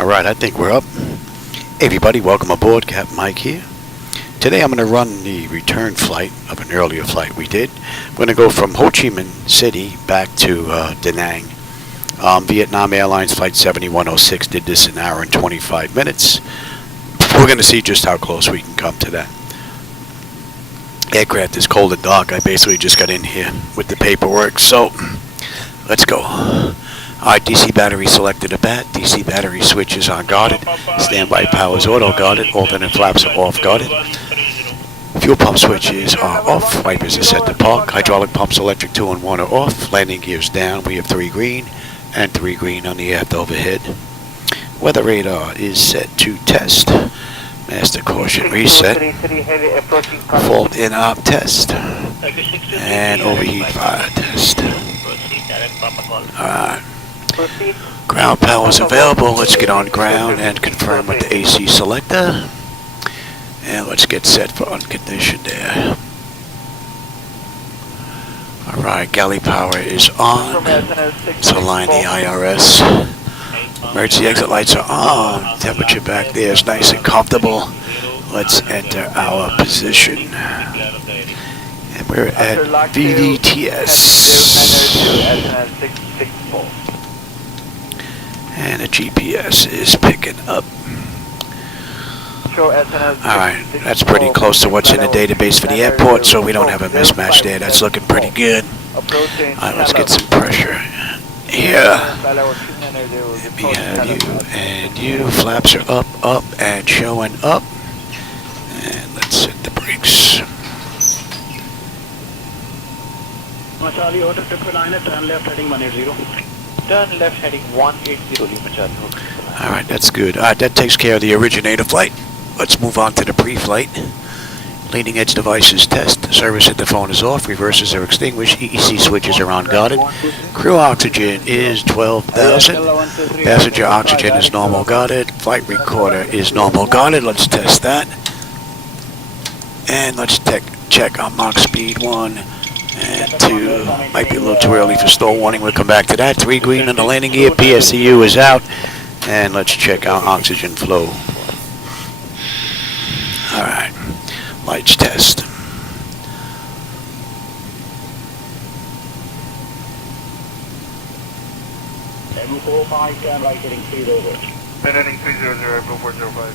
Alright, I think we're up. Hey everybody, welcome aboard. Captain Mike here. Today I'm going to run the return flight of an earlier flight we did. I'm going to go from Ho Chi Minh City back to Da Nang. Vietnam Airlines Flight 7106 did this in an hour and 25 minutes. We're going to see just how close we can come to that. Aircraft is cold and dark. I basically just got in here with the paperwork, so let's go. Alright, DC battery selected at bat. DC battery switches are guarded. Standby powers auto guarded. Alternate flaps are off guarded. Fuel pump switches are off. Wipers are set to park. Hydraulic pumps, electric 2 and 1 are off. Landing gears down. We have 3 green and 3 green on the aft overhead. Weather radar is set to test. Master caution reset. Fault in op test. And overheat fire test. Alright. Ground power is available. Let's get on ground and confirm with the AC selector. And let's get set for unconditioned air. Alright, galley power is on. Let's align the IRS. Emergency exit lights are on. Temperature back there is nice and comfortable. Let's enter our position. And we're at VVTS. And the GPS is picking up. Alright, that's pretty close to what's in the database for the airport, so we don't have a mismatch there. That's looking pretty good. Alright, let's get some pressure here. Let me have you and you. Flaps are up, and showing up. And let's hit the brakes. Charlie, order triple line, turn left heading 180. Turn left heading 180, Lima Charlie. Alright, that's good. Alright, that takes care of the originator flight. Let's move on to the pre-flight. Leading edge devices test. Service interphone is off. Reversers are extinguished. EEC switches are on guarded. Crew oxygen is 12,000. Passenger oxygen is normal guarded. Flight recorder is normal guarded. Let's test that. And let's check on Mach speed 1 and 2. Might be a little too early for stall warning. We'll come back to that. 3 green on the landing gear. PSCU is out. And let's check our oxygen flow. Alright. Lights test. M45, turn right heading 300. Heading 300, 405.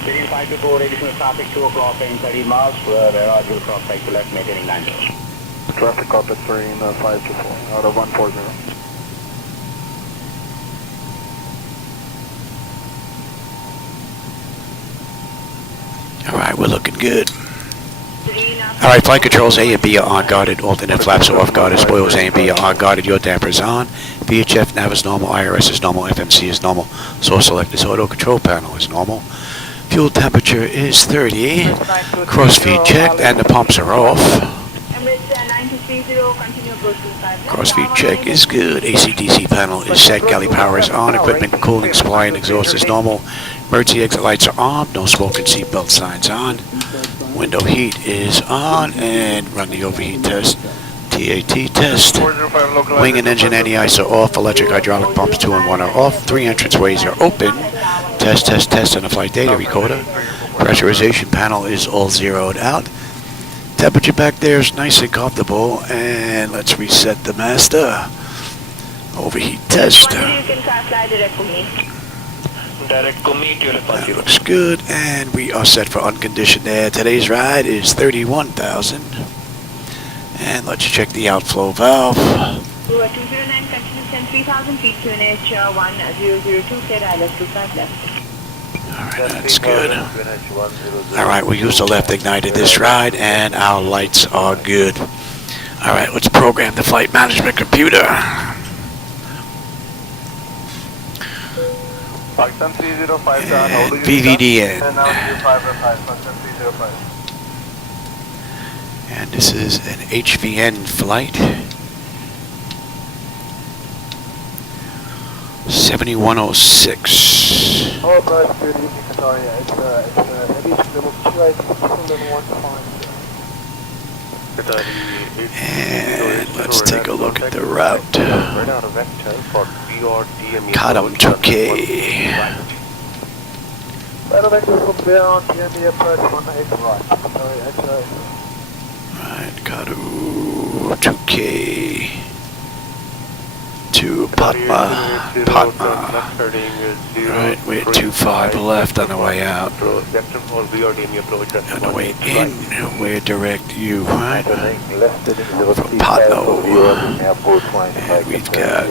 Heading 5 to 4, additional traffic 2 o'clock, heading 30 miles, will cross right to left, maintaining 90. Traffic Cockpit 3 in 5 to 4, out of 140. Alright, we're looking good. Alright, flight controls A and B are on guarded. Alternate flaps are off guarded. Spoilers A and B are on guarded. Your damper is on. VHF nav is normal. IRS is normal. FMC is normal. Source select is auto. Control panel is normal. Fuel temperature is 30. Crossfeed checked and the pumps are off. Crossfeed check is good. AC/DC panel is set. Galley power is on. Equipment, cooling, supply, and exhaust is normal. Emergency exit lights are on. No smoke and seatbelt signs on. Window heat is on. And run the overheat test. TAT test. Wing and engine NEIs are off. Electric hydraulic pumps 2 and 1 are off. 3 entranceways are open. Test on the flight data recorder. Pressurization panel is all zeroed out. Temperature back there is nice and comfortable. And let's reset the master. Overheat test. That looks good. And we are set for unconditioned air. Today's ride is 31,000. And let's check the outflow valve. 209 continues 3,000 feet to NH 1002, clear ILS 25 left. Alright, that's good. Alright, we used the left ignited this ride, and our lights are good. Alright, let's program the flight management computer. VVDN. And this is an HVN flight. 7106. Oh, but good evening, Victoria. It's level 2, I think, 1.5. And let's take a look at the route. Radar vector for VOR-W. Kadam 2K. Radar vector from beyond DME approach 18 right. Sorry, X-ray. Right, Kadu 2K to Patma. Right, we're 25 left on the way out. On the way in, we're direct U, right? From Patno. And we've got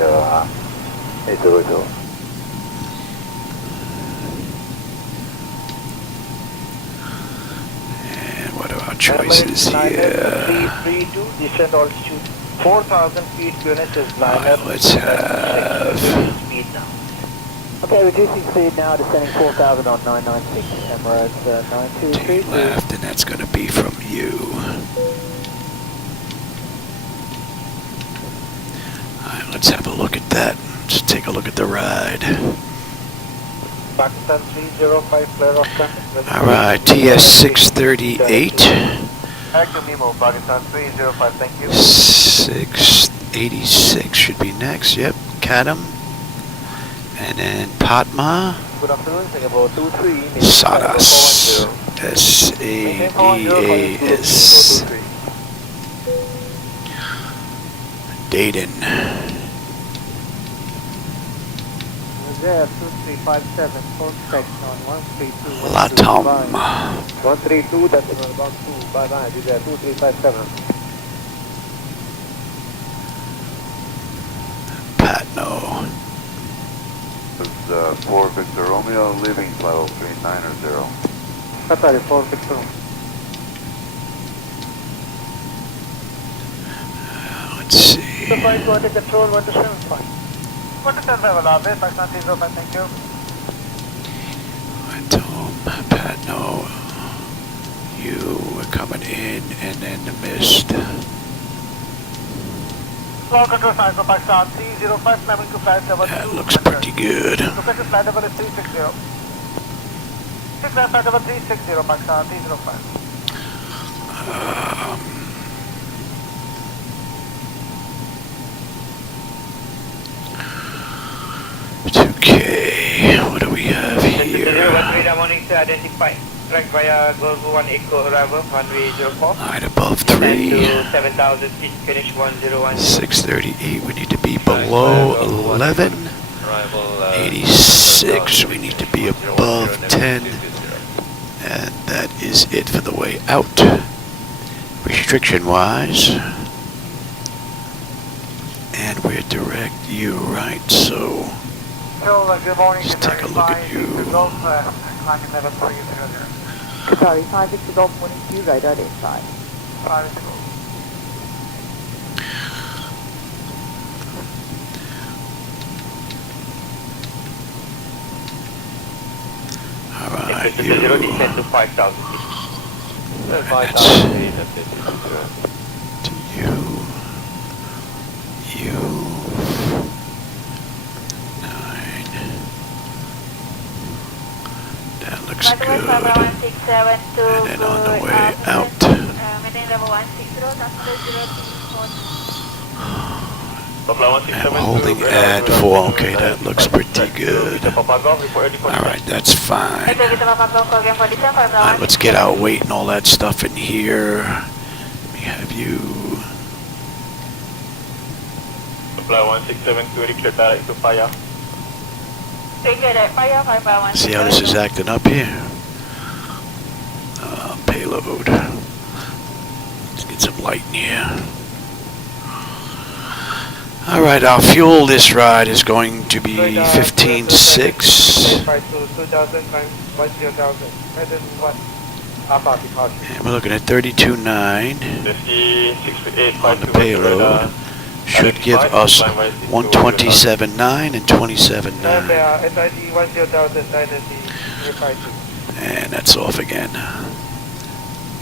what are our choices here? 332, descend altitude 4,000 feet, QNH is Alright, let's have speed now. Okay, reducing speed now, descending 4,000 on 996, Emirates 9232. take left, and that's going to be from you. Alright, let's have a look at that. Let's take a look at the ride. Pakistan 305, flare off traffic. Alright, TS 638. Active Nemo, Pakistan 305, thank you. 686 should be next, yep. Kadam. And then Patma. Good afternoon, Singapore 23. Sadas. S-A-D-A-S. Dayton. There, 2357, contact on 132. Latam. 132, that's about 2. Bye-bye, this is 2357. Patno. This is 4 Victor Romeo, leaving level 390. Qatar 4 Victor. Let's see. The flight going to control 1275. 1275, Alabama, Pakistan 305, thank you. Latam, Patno. You were coming in, and then the mist. Floor control sign for Pakistan 305, climbing to flight level 2. That looks pretty good. Location flight level is 360. 6 flight level 360, Pakistan 305. Okay, what do we have here? Morning to identify. Track via Golf 1 Echo arrival, runway 04. Line above 3. 7,000 feet, finish 101. 638, we need to be below 11. 86, we need to be above 10. And that is it for the way out. Restriction wise. And we're direct U, right? So Good morning. let's take a look at you. Climbing level 300. Sorry, 5 Victor Golf 1 radar inside. 5 Victor Golf. Alright, Zero you. descend to 5,000 feet. That's to you. You. 9. That looks good. And then on the way out. I'm holding ad for, okay, that looks pretty good. Alright, that's fine. Alright, let's get our weight and all that stuff in here. Let me have you. Apply 167 query clear direct to fire. See how this is acting up here? Payload. Let's get some light in here. Alright, our fuel this ride is going to be 15.6. And we're looking at 32.9 on the payload. Should give us 127.9 and 27.9. And that's off again.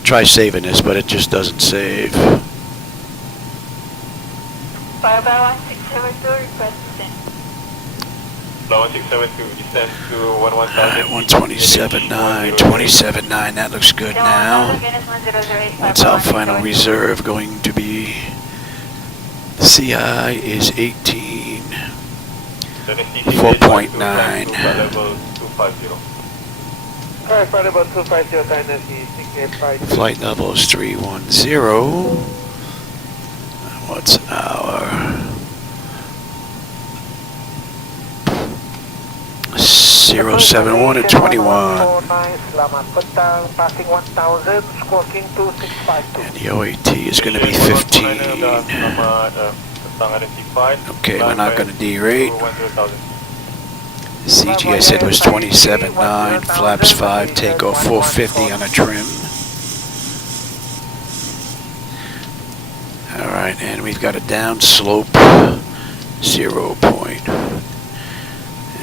Try saving this, but it just doesn't save. Flight 1672, descend to Alright, 11000. 127.9, 27.9, that looks good now. What's our final reserve going to be? CI is 18. 4.9. Level 250. Alright, flight level 250, Dynasty 6852. Flight level is 310. What's our 071 at 21? Selamat petang, passing 1000, squawking 2652. And the OAT is going to be 15. Okay, we're not going to derate. CG I said was 27.9, flaps 5, takeoff 450 on a trim. Alright, and we've got a down slope 0 point.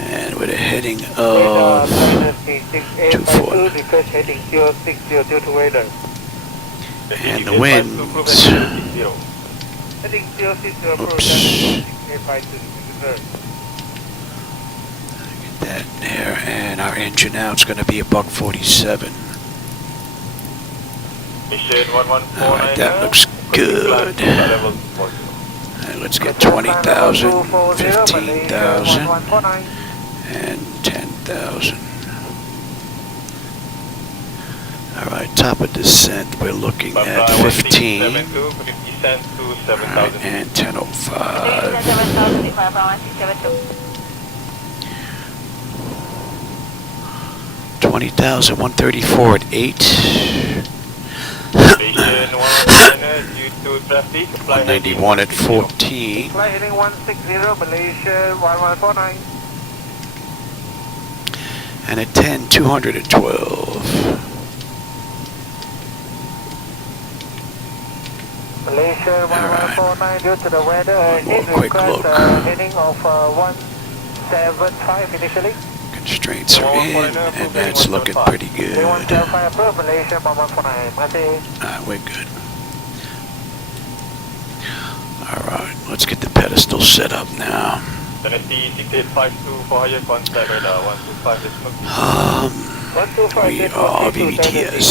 And with a heading of 240. Request heading 0602 to radar. And the winds. Heading 060 approach, Oops. Dynasty 6852. Get that there, and our engine out's going to be a buck 47. Alright, that looks good. Alright, let's get 20,000, 15,000, and 10,000. Alright, top of descent, we're looking at 15. Alright, and 10.05. 20,134 at 8. 191 at 14. Flight heading 160, Malaysia 1149. And at 10, 200 at 12. Malaysia 1149 due to the weather. One more Need quick request look. heading of 175 initially. Constraints are in, and that's looking pretty good. 175 approved, Malaysia 1149. Masih. We're good. Alright, let's get the pedestal set up now. Dynasty 6852 for higher contact radar 125 decimal. We are VVTS.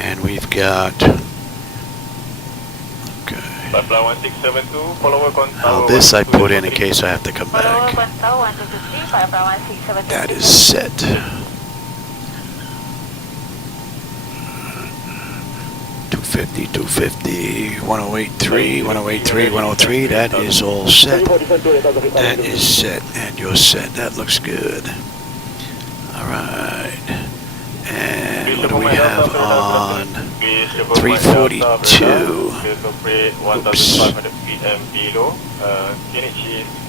And we've got... Okay. Flight 1672, follower contact. Now this I put in case I have to come back. That is set. 250, 250, 1083, 1083, 103, that is all set. That is set, and you're set. That looks good. Alright. And what do we have on 342? Oops.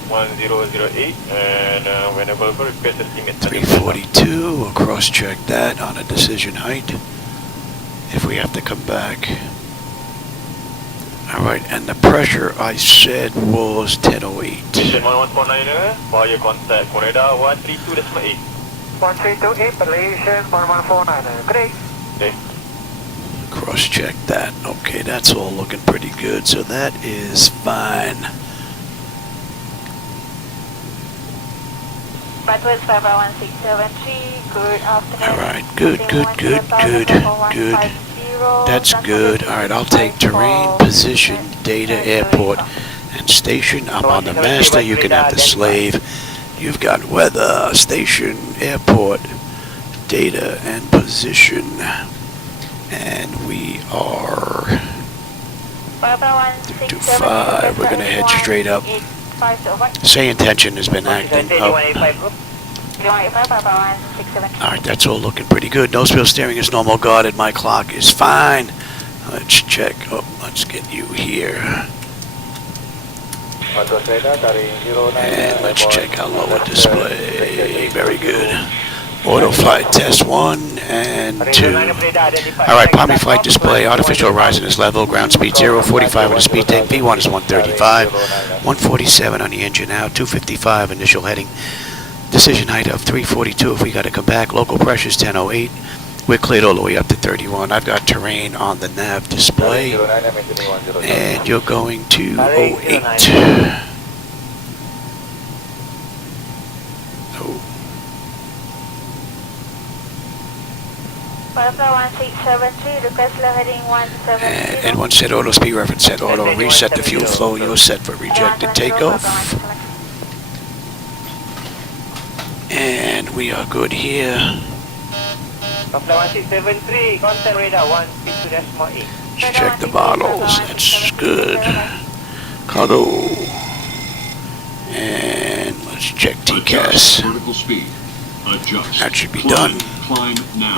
1008 and when available request estimate 342, we'll cross check that on a decision height if we have to come back. Alright, and the pressure I said was 1008. Mission 1149er, fire contact radar 132.8. 1328 Malaysia 1149. Good day. Okay. Cross check that. Okay, that's all looking pretty good, so that is fine. Brightwood 51673, good afternoon. Alright, good. That's good. Alright, I'll take terrain, position, data, airport, and station. I'm on the master, you can have the slave. You've got weather, station, airport, data, and position. And we are 225. We're going to head straight up. SayIntentions has been acting up. Alright, that's all looking pretty good. Nose wheel steering is normal guarded. My clock is fine. Let's check. Oh, let's get you here. And let's check our lower display. Very good. Auto flight test 1 and 2. Alright, Palmy flight display. Artificial horizon is level. Ground speed 0. 45 on the speed tank. V1 is 135. 147 on the engine out. 255 initial heading. Decision height of 342 if we got to come back. Local pressure is 1008. We're cleared all the way up to 31. I've got terrain on the nav display. And you're going to 08. Oh. Butterfly 1673, request low heading 170. And one set auto, speed reference set auto, reset the fuel flow, you're set for rejected takeoff. And we are good here. Butterfly 1673, contact radar 162.8. Check the bottles, that's good. Cargo. And let's check TCAS. Vertical speed. Adjust. That should be done. Climb now.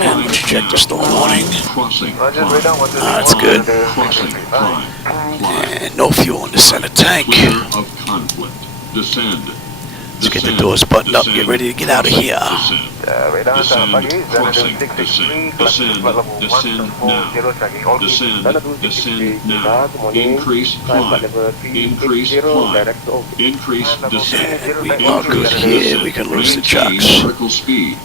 And let's check the storm warning. Crossing. That's good. Crossing. Climb. And no fuel in the center tank. Clear of conflict. Descend. Let's get the doors buttoned up and get ready to get out of here. Descend. Crossing. Descend. Descend. Descend now. Descend. Descend now. Increase climb. Increase climb. Increase descend. We are good here. We can lose the Maintain chucks. vertical speed.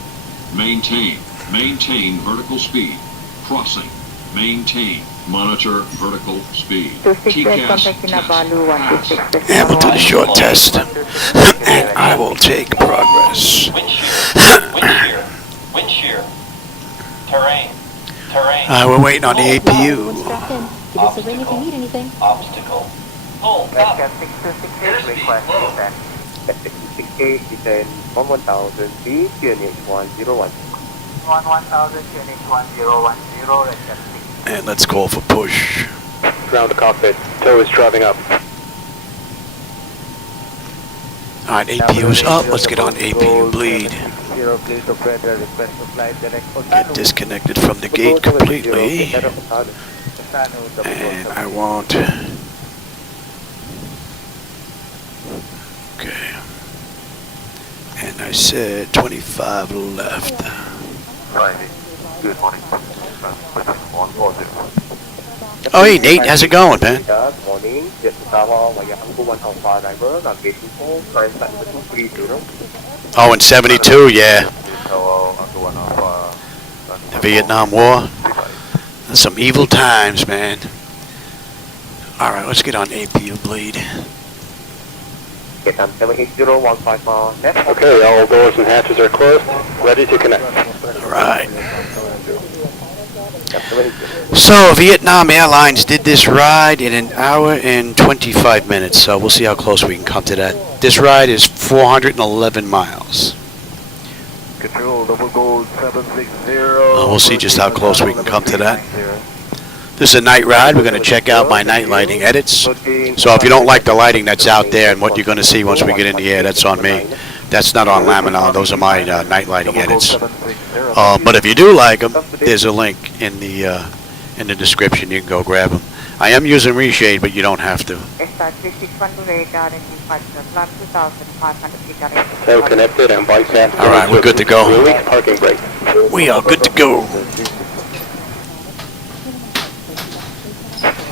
Maintain. Maintain vertical speed. Crossing. Maintain. Monitor vertical speed. TCAS test. And we'll do the short test. And I will take progress. Wind shear. Wind shear. Wind shear. Terrain. Terrain. We're waiting on the APU. Give us a ring if you need anything. Obstacle. Pull up. Western 6268, request descent. Western 668, descend from 1000 feet, QNH 101. 1000, QNH 1010, Western 6. And let's call for push. Ground to cockpit, tow is driving up. Alright, APU's up. Let's get on APU bleed. Get disconnected from the gate completely. And I want... Okay. And I said 25 left. Good morning. Oh, hey, Nate, how's it going, man? Good morning. Yes, Tower, Yakubu 105 driver, navigation for current time 230. Oh, in 72, yeah. The Vietnam War. Some evil times, man. Alright, let's get on APU bleed. Get on 78015 miles. Okay, all doors and hatches are closed. Ready to connect. Alright. So, Vietnam Airlines did this ride in an hour and 25 minutes, so we'll see how close we can come to that. This ride is 411 miles. Control, double gold 760. We'll see just how close we can come to that. This is a night ride. We're going to check out my night lighting edits. So if you don't like the lighting that's out there and what you're going to see once we get in the air, that's on me. That's not on Laminar. Those are my night lighting edits. But if you do like them, there's a link in the description. You can go grab them. I am using reshade, but you don't have to. So connected and bypass. All right, we're good to go. Release parking brake. We are good to go.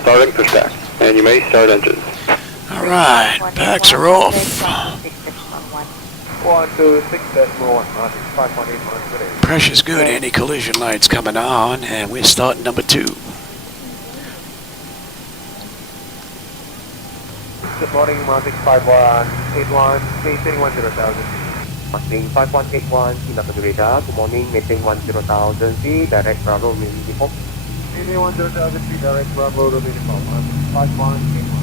Starting for stack. And you may start engines. All right, packs are off. 126.1, Pressure's good. Anti-collision lights coming on, and we're starting number 2. Good morning, Matic 5181, maintain 10,000. Matic 5181, Sinaka radar. Good morning, maintain 10,000 feet, direct Bravo, minimum. Maintain 10,000 feet, direct Bravo, minimum. Matic 5181.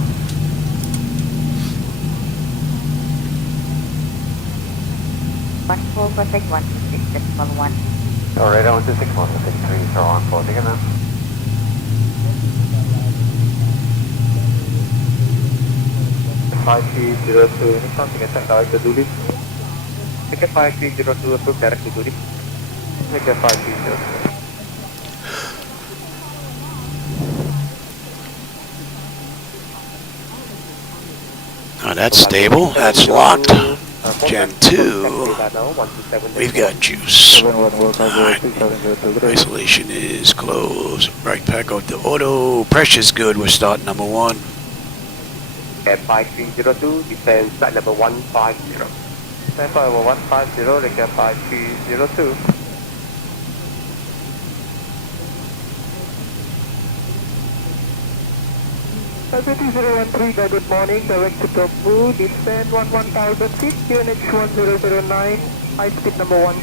One full protect 126.1. Alright, 126, 163, so on 4, take it now. Five 5302, next one, take a direct to duty. Take a 5302, approve direct to duty. Take a 5302. Now that's stable. That's locked. Gen 2. We've got juice. Alright. Isolation is closed. Right pack out to auto. Pressure's good. We're starting number 1. At 5302, descend flight number 150. Stand by 150, request 5302. 013, good morning, direct to Tofu, descend 1000 feet, QNH 1009, high speed number 1.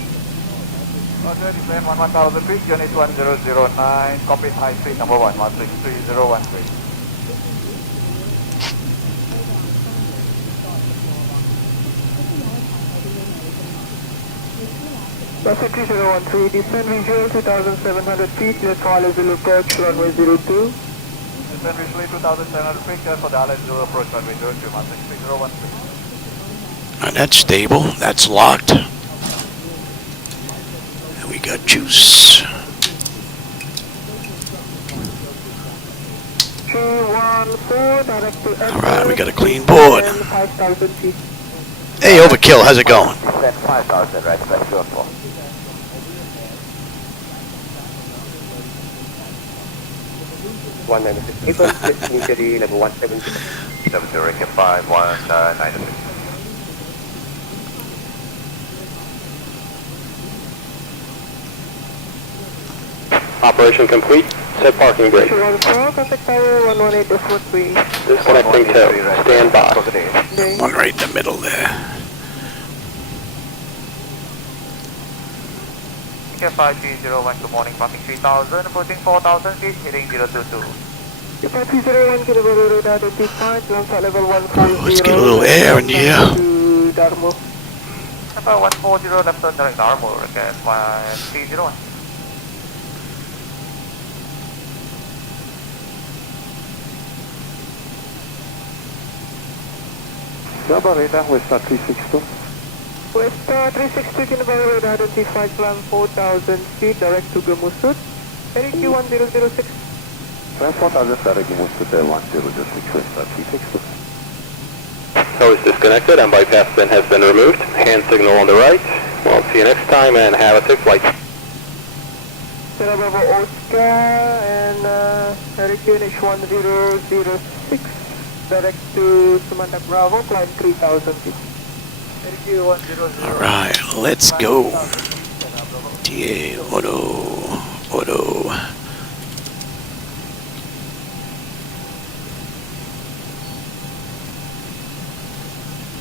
Descend 1000 feet, unit 1009, copy high speed number 1, 163,013. Pacific 013, descend visual 2700 feet, clear for Alice Zulu approach, runway 02. Descend visually 2700 feet, clear for the Alice Zulu approach, runway 02, 163,013. That's stable. That's locked. And we got juice. 214, direct to Alright, we got a clean board. 5,000 feet. Hey, Overkill, how's it going? Descend 5,000, right, that's your fault. City, level 170. 70, Ricky 5196. Operation complete. Set parking brake. 214, contact tower 118.3. Disconnecting tail. Stand by. One right in the middle there. Ricky 5301, good morning, passing 3000, approaching 4000 feet, heading 022. 5301, kilometer radar identified, ground flight level 150. Let's get a little air in here. To Darmo. Number 140, left turn direct Darmo, Ricky 5301. Java radar, Westar 362. Westar 360, kilometer radar identified, climb 4000 feet, direct to Gamusut. Heading Q1006. Climb 4000, direct to Gamusut, 1006, Westar 362. Nose disconnected and bypass bin has been removed. Hand signal on the right. Well, see you next time and have a safe flight. Sierra Bravo Oscar and Hurricane H1006, direct to Sumanda Bravo, climb 3000 feet. Alright, let's go. TA, auto.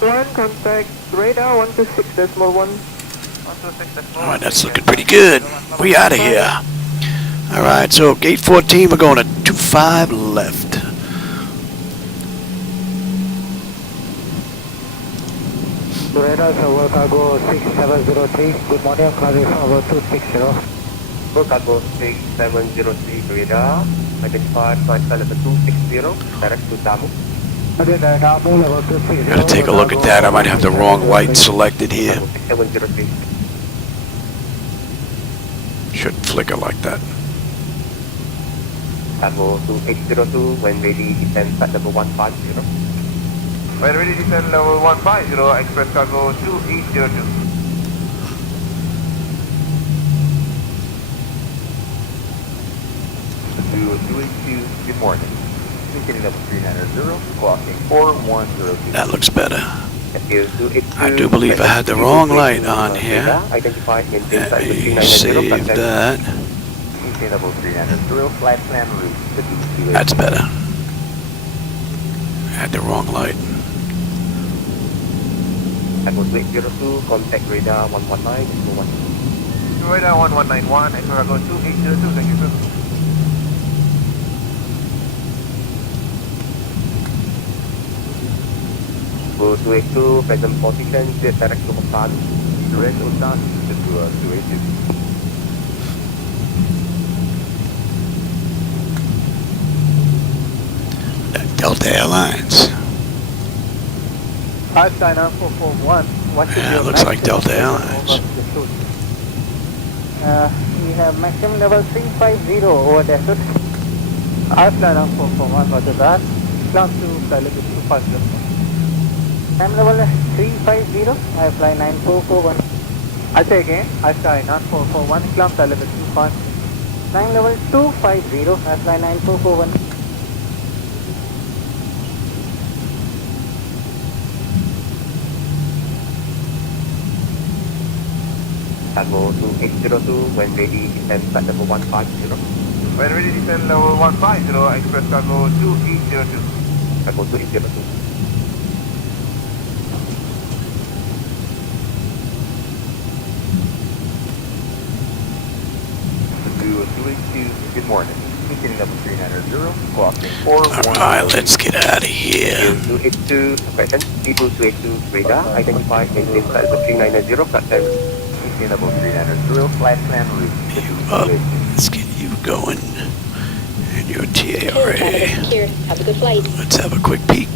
One contact radar 126.1. 126.1. Alright, that's looking pretty good. We out of here. Alright, so gate 14, we're going to 25 left. Radar Server Cargo 6703, good morning, Classic Server 260. Server Cargo 6703, radar, identified flight level 260, direct to Damu. Gotta take a look at that. I might have the wrong light selected here. 6703. Shouldn't flicker like that. Cargo 2802, when ready, descend flight level 150. When ready, descend level 150, express cargo 2802. Good morning. Indicating level 390, clocking 4102. That looks better. I I do believe I had the wrong light on here. Let me save that. Level 390, flight plan route to DCT. That's better. I had the wrong light. Cargo 2802, contact radar 119, Radar 1191, and cargo 2802, thank you, sir. Cargo 282, present position, clear direct to Hotan. Direct Hotan to 282. Delta Airlines. 599441. Yeah, it looks like Delta Airlines. We have maximum level 350 over desert. 599441, roger that. Climb to fly level 250. Time level 350, I fly 9441. I say again, I fly 9441, climb to level 250. Time level 250, I fly 9441. Cargo 2802, when ready, descend flight level 150. When ready, descend level 150, express cargo 2802. Echo 2802. 282, good morning. Maintaining level 390, clocking 411. Alright, let's get out of here. 282, question, people 282 radar, identify maintain flight level 390, flight time. Maintain level 390, flight plan route. Up. Let's get you going. And your TARA. Have a good flight. Let's have a quick peek.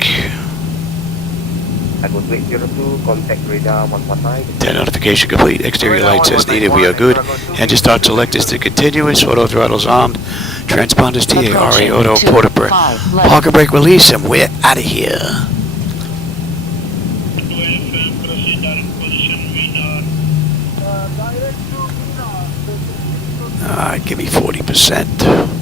Echo 2802, contact radar 119. 10 notification complete. Exterior lights as needed. We are good. Engine start selectors to continuous. Auto throttles armed. Transponders TARA. Auto porter brake. Parker brake release, and we're out of here. Alright, give me 40%.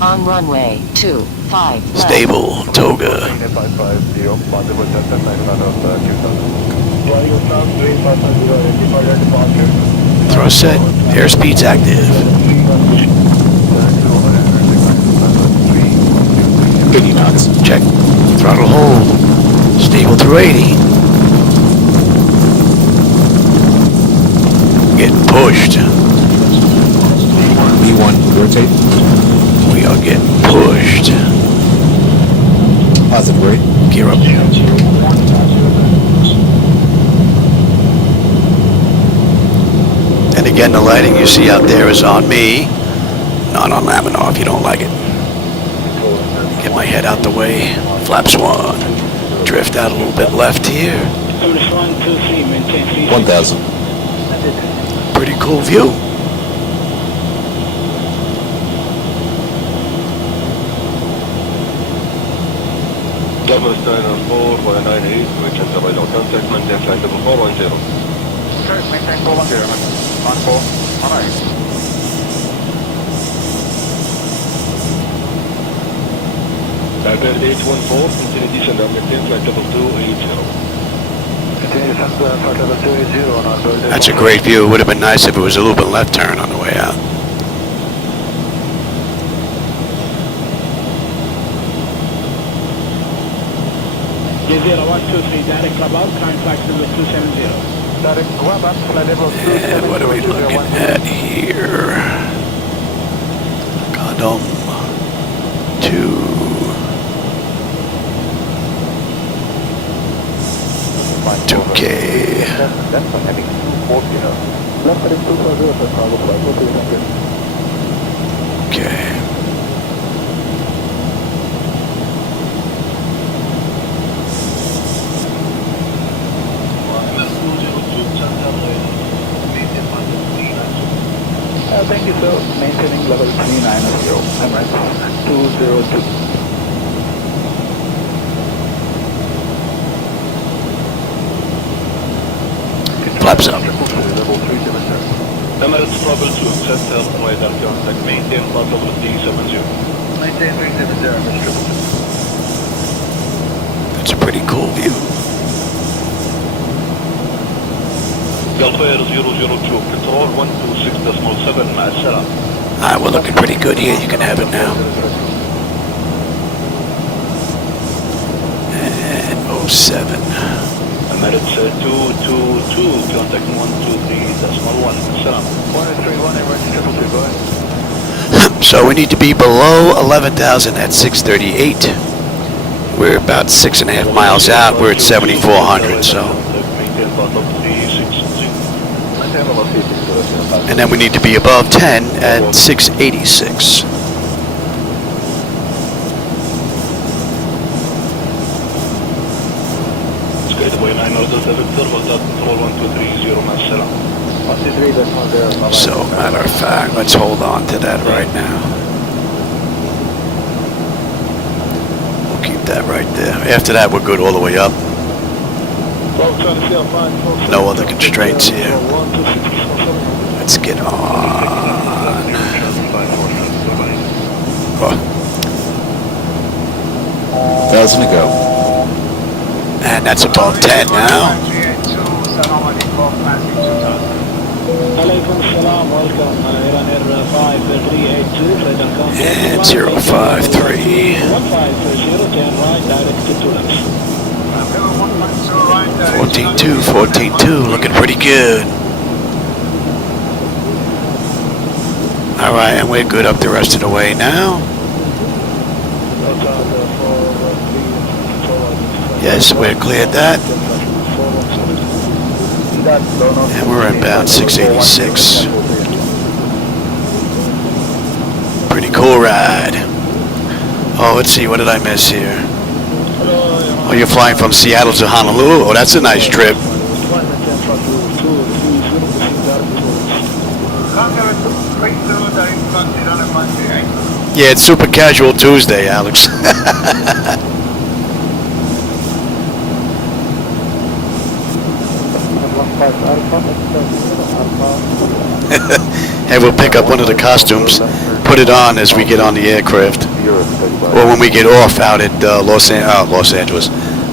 On runway 25. Stable, Toga. Thrust set, airspeed's active. Biggie knots. Check. Throttle hold. Stable through 80. Getting pushed. V1, rotate. We are getting pushed. Positive rate. Gear up. And again, the lighting you see out there is on me, not on Laminar if you don't like it. Get my head out the way. Flaps 1. Drift out a little bit left here. 1,000. Pretty cool view. Level 904, 198, which is the radar contact, maintain flight level 410. Okay, maintain 410, on 4, alright. Barbell 814, continue descend and maintain flight level 280. Continue descend flight level 280 on Barbell. That's a great view. It would have been nice if it was a little bit left turn on the way out. J0123, direct club out, current flight level 270. Direct club up, flight level 270. And what are we looking at here? Godom 2. Okay. That's for having 240. Left heading 240 for cargo flight, 230. Okay. Thank you, sir. Maintaining level 390, Emirates 202. Flaps up. Level 370. Emirates Trouble 2, center radar contact, maintain flight level 370. Maintain 370, Mr. That's a pretty cool view. Gulf Air 002, control 126.7, مع السلامة. Alright, we're looking pretty good here. You can have it now. And 07. Emirates 222, contact 123.1, السلامة. 131, Emirates 222, go ahead. So we need to be below 11,000 at 638. We're about 6.5 miles out. We're at 7,400, so. And then we need to be above 10 at 686. So, matter of fact, let's hold on to that right now. We'll keep that right there. After that, we're good all the way up. No other constraints here. Let's get on. Oh. 1,000 to go. And that's above 10 now. Alaikum salam, welcome. Iran Air 5382, flight and count. And 053. 1530, turn right, direct to Tunis. 14-2, 14-2, looking pretty good. Alright, and we're good up the rest of the way now. Yes, we're cleared that. And we're inbound 686. Pretty cool ride. Oh, let's see, what did I miss here? Oh, you're flying from Seattle to Honolulu? Oh, that's a nice trip. Yeah, it's super casual Tuesday, Alex. And we'll pick up one of the costumes, put it on as we get on the aircraft, or when we get off out at Los Angeles,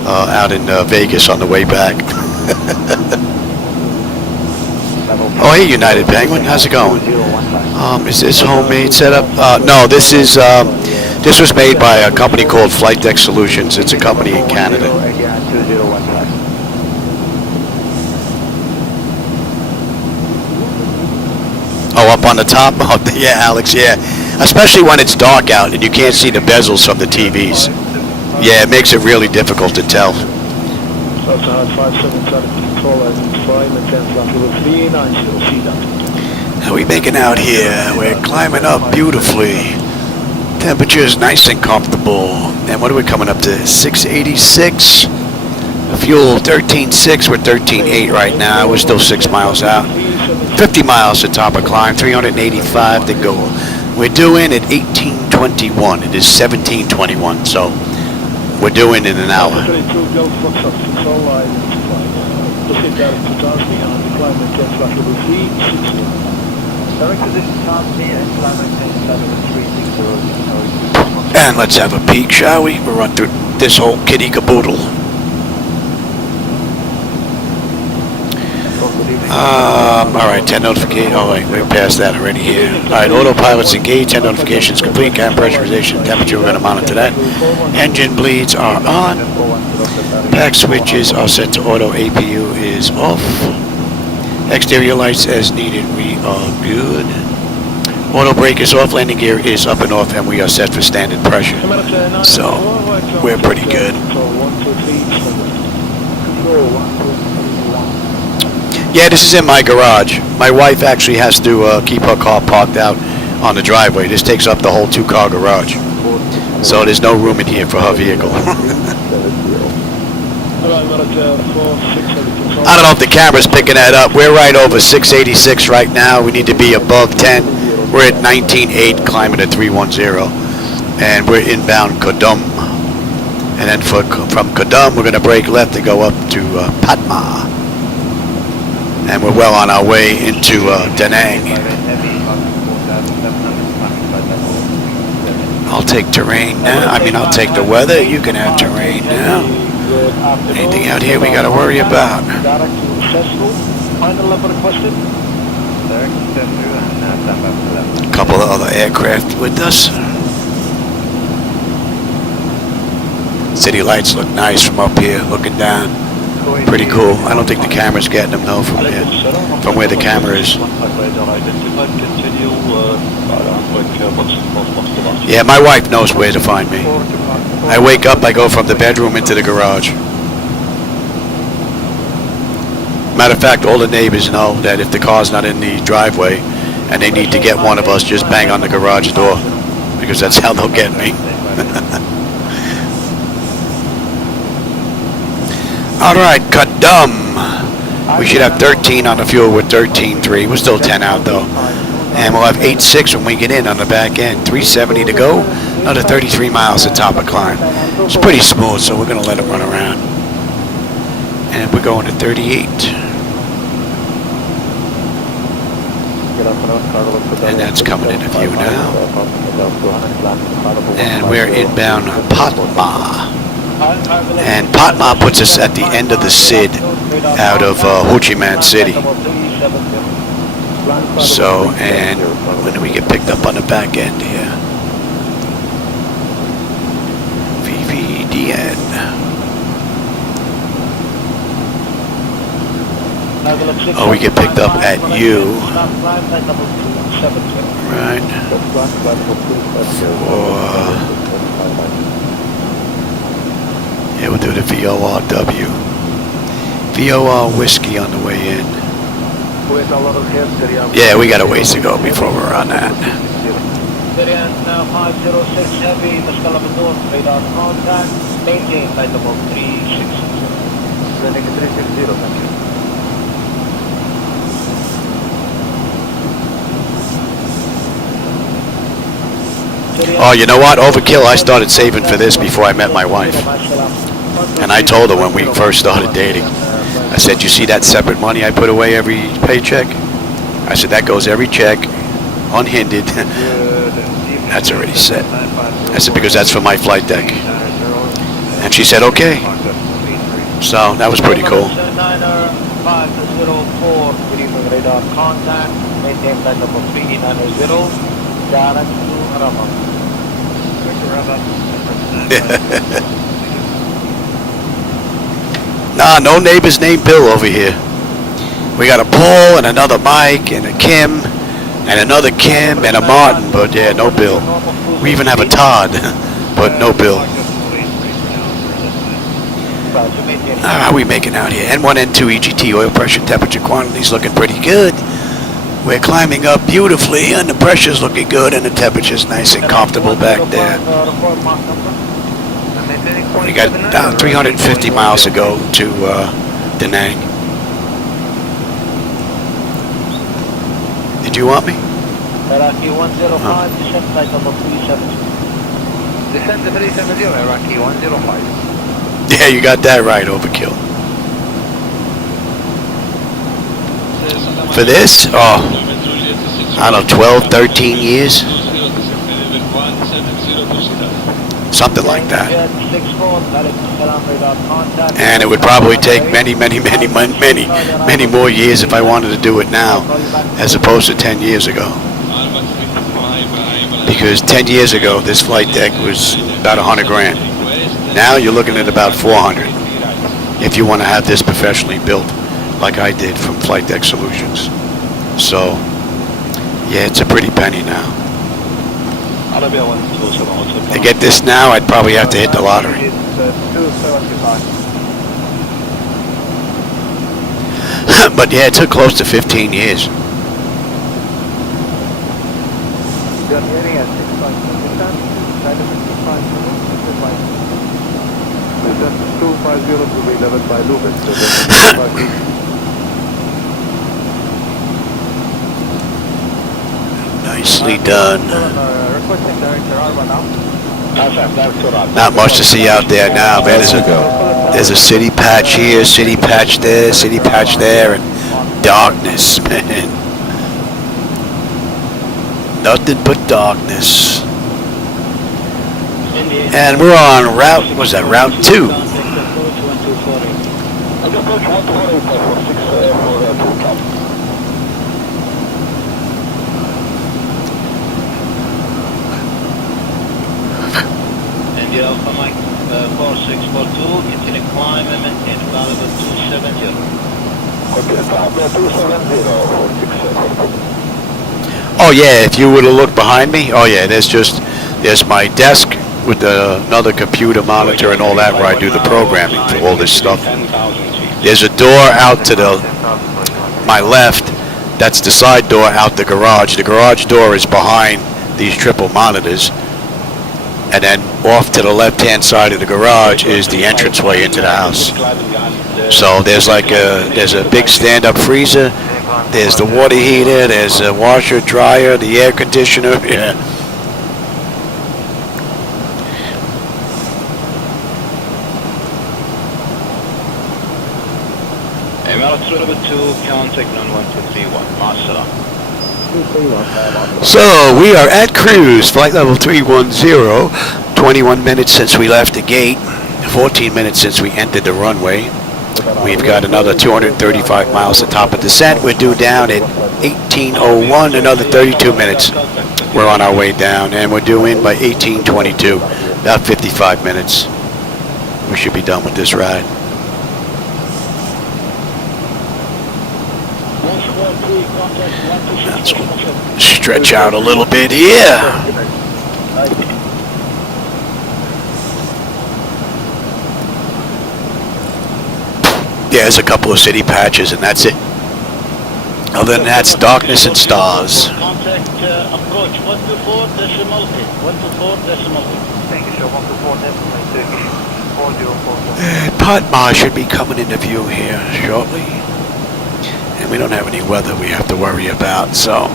out in Vegas on the way back. Oh, hey, United Penguin, how's it going? Is this homemade setup? No, this was made by a company called Flightdeck Solutions. It's a company in Canada. Oh, up on the top? Oh, yeah, Alex, yeah. Especially when it's dark out and you can't see the bezels from the TVs. Yeah, it makes it really difficult to tell. How are we making out here? We're climbing up beautifully. Temperature is nice and comfortable. And what are we coming up to? 686. Fuel 13.6. We're 13.8 right now. We're still 6 miles out. 50 miles to top of climb. 385 to go. We're doing at 1821. It is 1721. So we're doing in an hour. And let's have a peek, shall we? We'll run through this whole kitty caboodle. Alright, 10 notification. Oh, wait, we're past that already here. Alright, autopilot's engaged, 10 notifications complete, cam pressurization, temperature, we're going to monitor that. Engine bleeds are on. Pack switches are set to auto, APU is off. Exterior lights as needed, we are good. Auto brake is off, landing gear is up and off, and we are set for standard pressure. So, we're pretty good. Yeah, this is in my garage. My wife actually has to keep her car parked out on the driveway. This takes up the whole 2-car garage. So there's no room in here for her vehicle. I don't know if the camera's picking that up. We're right over 686 right now. We need to be above 10. We're at 19.8, climbing at 310. And we're inbound Kodum. And then from Kodum, we're going to brake left to go up to Patma. And we're well on our way into Da Nang. I'll take terrain now. I'll take the weather. You can have terrain now. Anything out here we got to worry about? A couple of other aircraft with us. City lights look nice from up here, looking down. Pretty cool. I don't think the camera's getting them though from here, from where the camera is. Yeah, my wife knows where to find me. I wake up, I go from the bedroom into the garage. Matter of fact, all the neighbors know that if the car's not in the driveway and they need to get one of us, just bang on the garage door, because that's how they'll get me. Alright, Kodum. We should have 13 on the fuel with 13.3. We're still 10 out though. And we'll have 8.6 when we get in on the back end. 370 to go. Another 33 miles to top of climb. It's pretty smooth, so we're going to let it run around. And we're going to 38. And that's coming in a few now. And we're inbound Patma. And Patma puts us at the end of the SID out of Ho Chi Minh City. So, and when do we get picked up on the back end here? VVDN. Oh, we get picked up at U. Right. Yeah, we'll do the VOR-W. VOR whiskey on the way in. Yeah, we got a ways to go before we're on that. 506 Heavy, Mascalabador, radar contact, maintain flight level 360. Landing 360, thank you. Oh, you know what? Overkill, I started saving for this before I met my wife. And I told her when we first started dating, I said, you see that separate money I put away every paycheck? I said, that goes every check, unhindered. That's already set. I said, because that's for my flight deck. And she said, okay. So, that was pretty cool. 504, receiving radar contact, maintain flight level 390, direct to Rabat. Nah, no neighbors named Bill over here. We got a Paul and another Mike and a Kim and another Kim and a Martin, but yeah, no Bill. We even have a Todd, but no Bill. How are we making out here? N1, N2, EGT, oil pressure, temperature, quantities looking pretty good. We're climbing up beautifully, and the pressure's looking good, and the temperature's nice and comfortable back there. We got 350 miles to go to Da Nang. Did you want me? Iraqi 105, descent flight level 370. Descent to 370, Iraqi 105. Yeah, you got that right, Overkill. For this? Oh, I don't know, 12, 13 years? Something like that. And it would probably take many more years if I wanted to do it now, as opposed to 10 years ago. Because 10 years ago, this flight deck was about 100 grand. Now you're looking at about 400 if you want to have this professionally built, like I did from Flightdeck Solutions. So, yeah, it's a pretty penny now. To get this now, I'd probably have to hit the lottery. But yeah, it took close to 15 years. Nicely done. Not much to see out there now, man. There's a city patch here, city patch there, city patch there, and darkness, man. Nothing but darkness. And we're on route, what's that, route 2? India Alpha Mike 4642, continue climb and maintain available 270. Oh yeah, if you were to look behind me, oh yeah, there's my desk with another computer monitor and all that where I do the programming for all this stuff. There's a door out to my left, that's the side door out the garage. The garage door is behind these triple monitors. And then off to the left-hand side of the garage is the entranceway into the house. So there's a big stand-up freezer, there's the water heater, there's a washer, dryer, the air conditioner, yeah. So we are at cruise, flight level 310, 21 minutes since we left the gate, 14 minutes since we entered the runway. We've got another 235 miles to top of descent. We're due down at 18:01, another 32 minutes. We're on our way down, and we're due in by 18:22, about 55 minutes. We should be done with this ride. Let's stretch out a little bit here. Yeah, there's a couple of city patches, and that's it. Other than that, it's darkness and stars. Contact approach 124.8. 124.8. Thank you, sir. 124.8. Patma should be coming into view here shortly. And we don't have any weather we have to worry about, so.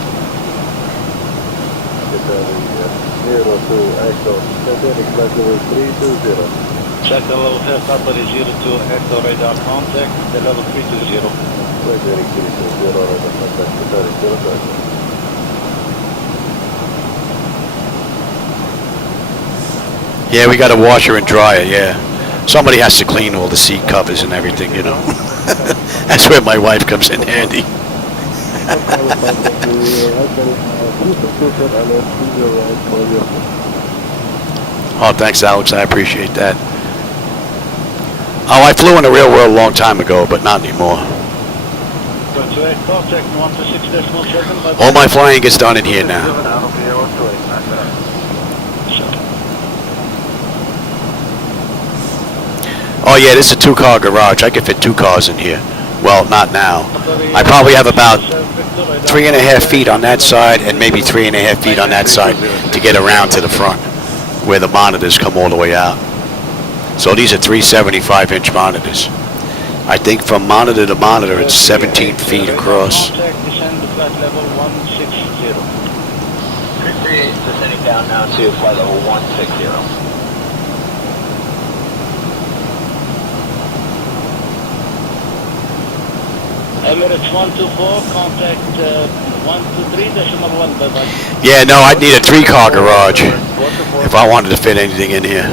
Check the level helicopter is 02 Echo radar contact, the level 320. Yeah, we got a washer and dryer, yeah. Somebody has to clean all the seat covers and everything, you know. That's where my wife comes in handy. Oh, thanks, Alex. I appreciate that. Oh, I flew in the real world a long time ago, but not anymore. All my flying gets done in here now. Oh yeah, this is a 2-car garage. I could fit 2 cars in here. Well, not now. I probably have about 3.5 feet on that side and maybe 3.5 feet on that side to get around to the front where the monitors come all the way out. So these are 375-inch monitors. I think from monitor to monitor it's 17 feet across. Descending down now to flight level 160. Emirates 124, contact 123.1, bye-bye. Yeah, no, I'd need a 3-car garage if I wanted to fit anything in here.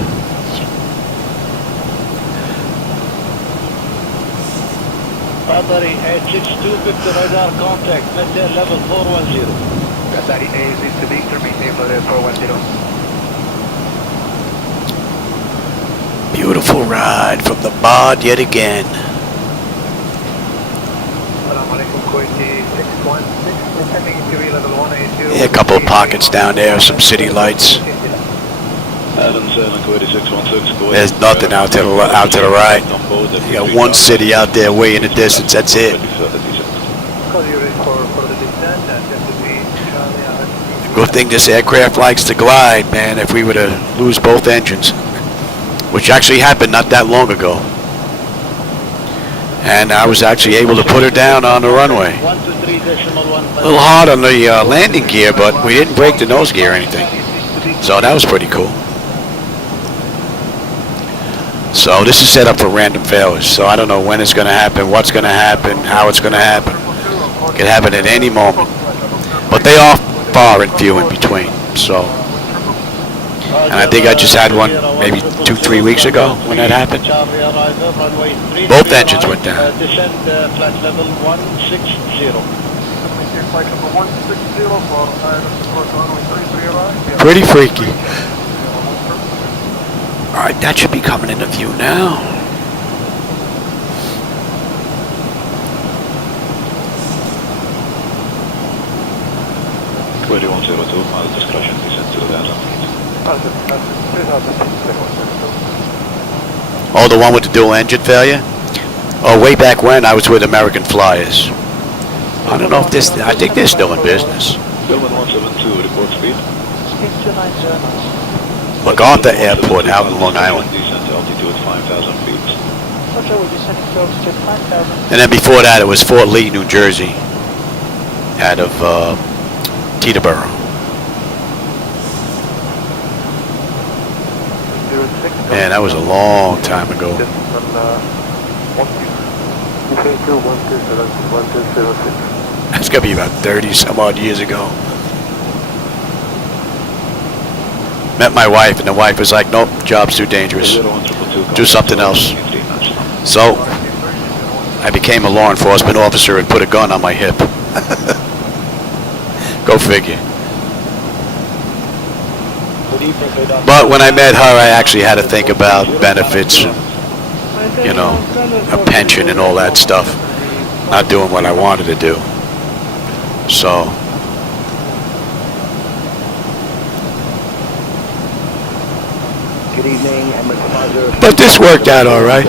Qatari 862, Victor radar contact, maintain level 410. Qatari A6 to Victor, maintain level 410. Beautiful ride from the mod yet again. Yeah, a couple of pockets down there, some city lights. There's nothing out to the right. You got one city out there way in the distance, that's it. Good thing this aircraft likes to glide, man, if we were to lose both engines. Which actually happened not that long ago. And I was actually able to put her down on the runway. A little hard on the landing gear, but we didn't break the nose gear or anything. So that was pretty cool. So this is set up for random failures. So I don't know when it's going to happen, what's going to happen, how it's going to happen. It could happen at any moment. But they are far and few in between. So. And I think I just had one maybe 2-3 weeks ago when that happened. Both engines went down. Descend flight level 160. Pretty freaky. Alright, that should be coming into view now. Discretion descent to the Oh, the one with the dual engine failure? Oh, way back when I was with American Flyers. I don't know if this, I think they're still in business. MacArthur Airport out in Long Island. And then before that it was Fort Lee, New Jersey. Out of Teterboro. Man, that was a long time ago. That's got to be about 30 some odd years ago. Met my wife, and the wife was like, nope, job's too dangerous. Do something else. So, I became a law enforcement officer and put a gun on my hip. Go figure. But when I met her, I actually had to think about benefits, you know, a pension and all that stuff. Not doing what I wanted to do. So. Good evening, But this worked out all right.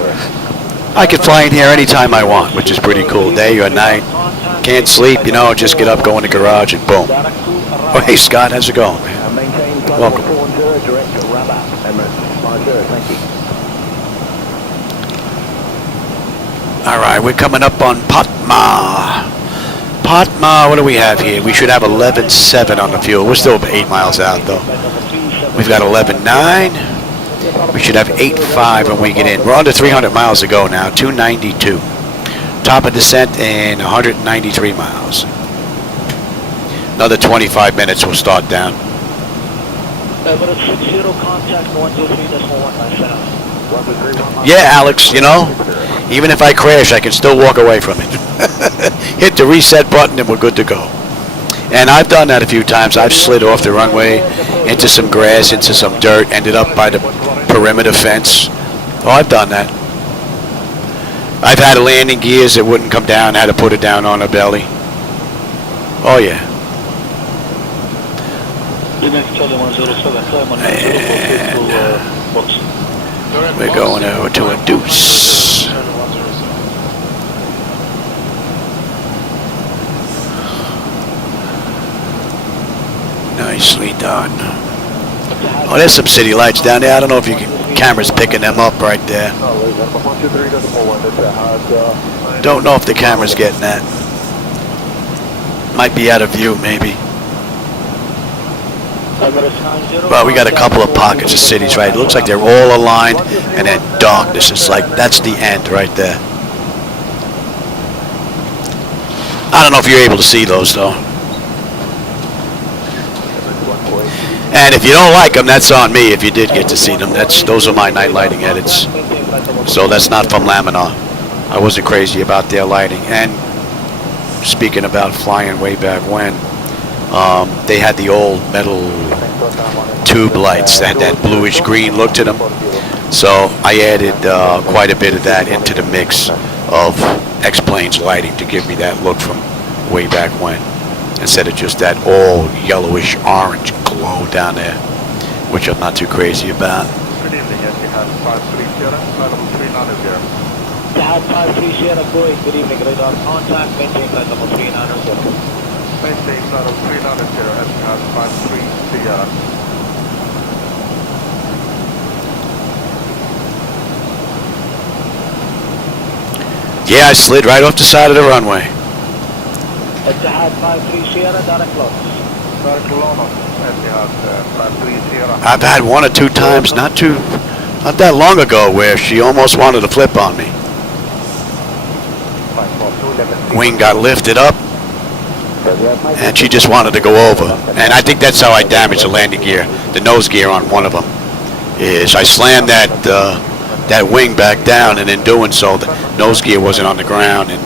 I can fly in here anytime I want, which is pretty cool. Day or night. Can't sleep, you know, just get up, go in the garage, and boom. Oh, hey, Scott, how's it going, man? Welcome. All right, we're coming up on Patma. Patma, what do we have here? We should have 11.7 on the fuel. We're still 8 miles out, though. We've got 11.9. We should have 8.5 when we get in. We're under 300 miles to go now, 292. Top of descent in 193 miles. Another 25 minutes, we'll start down. Yeah, Alex, you know, even if I crash, I can still walk away from it. Hit the reset button and we're good to go. And I've done that a few times. I've slid off the runway into some grass, into some dirt, ended up by the perimeter fence. Oh, I've done that. I've had landing gears that wouldn't come down, had to put it down on her belly. Oh, yeah. And we're going over to a deuce. Nicely done. Oh, there's some city lights down there. I don't know if you can, camera's picking them up right there. Don't know if the camera's getting that. Might be out of view, maybe. Well, we got a couple of pockets of cities, right? It looks like they're all aligned, and then darkness. It's like, that's the end right there. I don't know if you're able to see those, though. And if you don't like them, that's on me. If you did get to see them, those are my night lighting edits. So that's not from Laminar. I wasn't crazy about their lighting. And speaking about flying way back when, they had the old metal tube lights that had that bluish green look to them. So I added quite a bit of that into the mix of X-Plane's lighting to give me that look from way back when, instead of just that all yellowish orange glow down there, which I'm not too crazy about. Good evening, yes, you have 530, level 390. Good evening, radar contact, maintain flight level 390. Maintain level 390, as you have 530. Yeah, I slid right off the side of the runway. Etihad 53 Sierra, direct close. Direct London, Etihad 53 I've had one or two times, not that long ago, where she almost wanted to flip on me. Wing got lifted up, and she just wanted to go over. And I think that's how I damaged the landing gear, the nose gear on one of them. Is I slammed that wing back down, and in doing so, the nose gear wasn't on the ground, and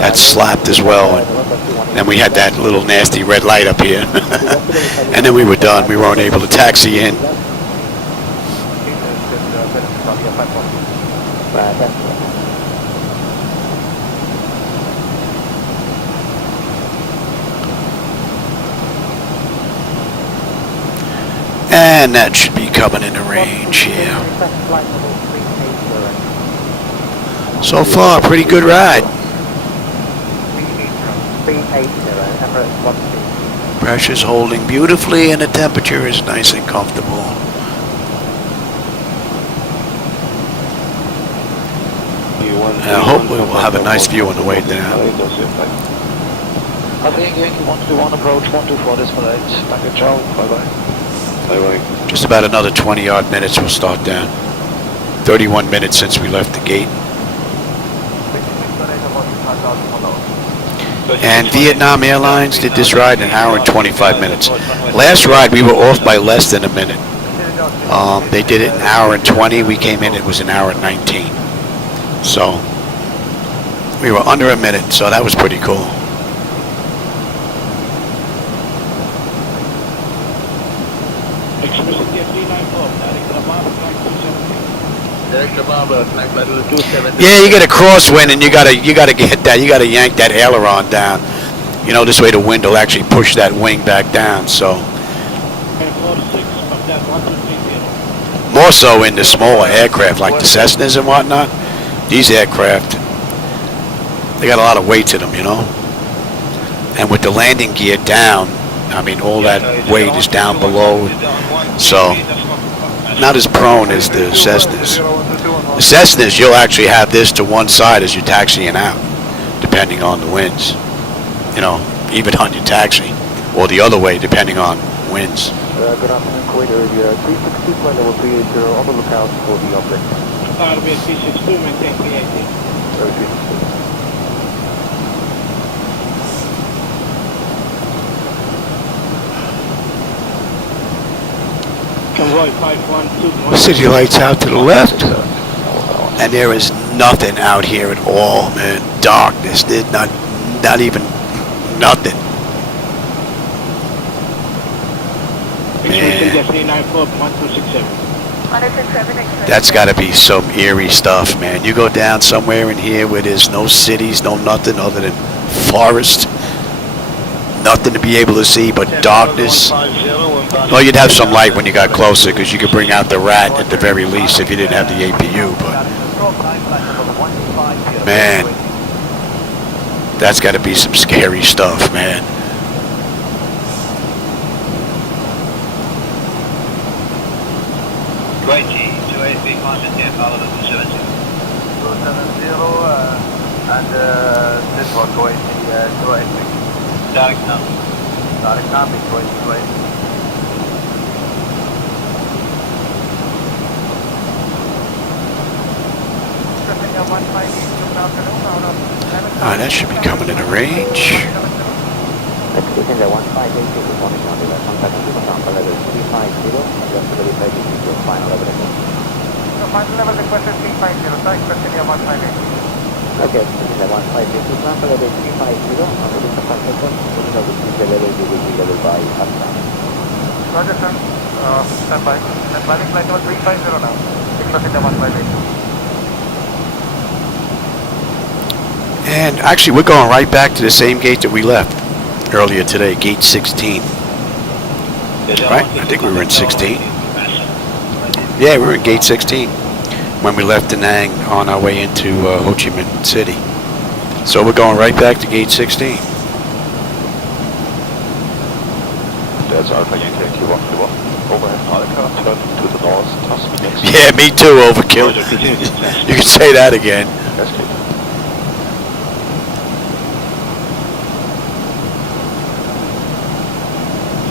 that slapped as well. And then we had that little nasty red light up here. And then we were done. We weren't able to taxi in. And that should be coming into range here. So far, pretty good ride. Pressure's holding beautifully, and the temperature is nice and comfortable. And I hope we will have a nice view on the way down. I think Yankee 121 approach 124 display. Package out. Bye-bye. Just about another 20 odd minutes, we'll start down. 31 minutes since we left the gate. And Vietnam Airlines did this ride in an hour and 25 minutes. Last ride we were off by less than a minute. They did it in an hour and 20. We came in, it was an hour and 19. So We were under a minute, so that was pretty cool. Yeah, you get a crosswind and you gotta get that. You gotta yank that aileron down. You know, this way the wind will actually push that wing back down. So more so in the smaller aircraft like the Cessnas and whatnot. These aircraft, they got a lot of weight to them, you know. And with the landing gear down, I mean, all that weight is down below. So not as prone as the Cessnas. The Cessnas, you'll actually have this to one side as you're taxiing out, depending on the winds. You know, even on your taxi, or the other way, depending on winds. Good afternoon, Kuwait area 360, flight level 380, on the lookout for the object. RB 362, maintain 380. Convoy 512. City lights out to the left, and there is nothing out here at all, man. Darkness, there's not even nothing. Man, that's got to be some eerie stuff, man. You go down somewhere in here where there's no cities, no nothing other than forest, nothing to be able to see but darkness. Well, you'd have some light when you got closer because you could bring out the rat at the very least if you didn't have the APU, but man, that's got to be some scary stuff, man. Right, G, 280, contact follow the 270. 270, and this one, 280, 280. Direct number. Direct number, 280. That should be coming in a range. Final level requested 350, sir, expecting your 158. Okay, 158, transfer level 350, and within the transmission, the level you will be level by Astra. Roger, sir. Stand by. And landing flight number 350 now. Expecting your 158. And actually, we're going right back to the same gate that we left earlier today, gate 16. Right? I think we were in 16. Yeah, we were in gate 16 when we left Da Nang on our way into Ho Chi Minh City. So we're going right back to gate 16. That's Alpha Yankee 121. Overhead Alpha, turn to the north, task next. Yeah, me too, overkill. You can say that again. Yes, please.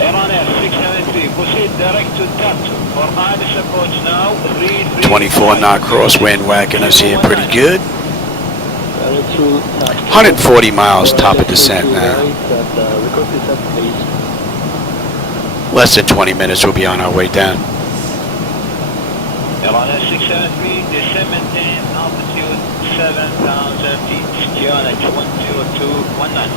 Iran Air 673, proceed direct to Tatu. For Irish approach now, read 24 knot crosswind whacking us here pretty good. 140 miles top of descent now. Less than 20 minutes, we'll be on our way down. Iran Air 673, descend maintain altitude 7,000 feet. QNH 10219.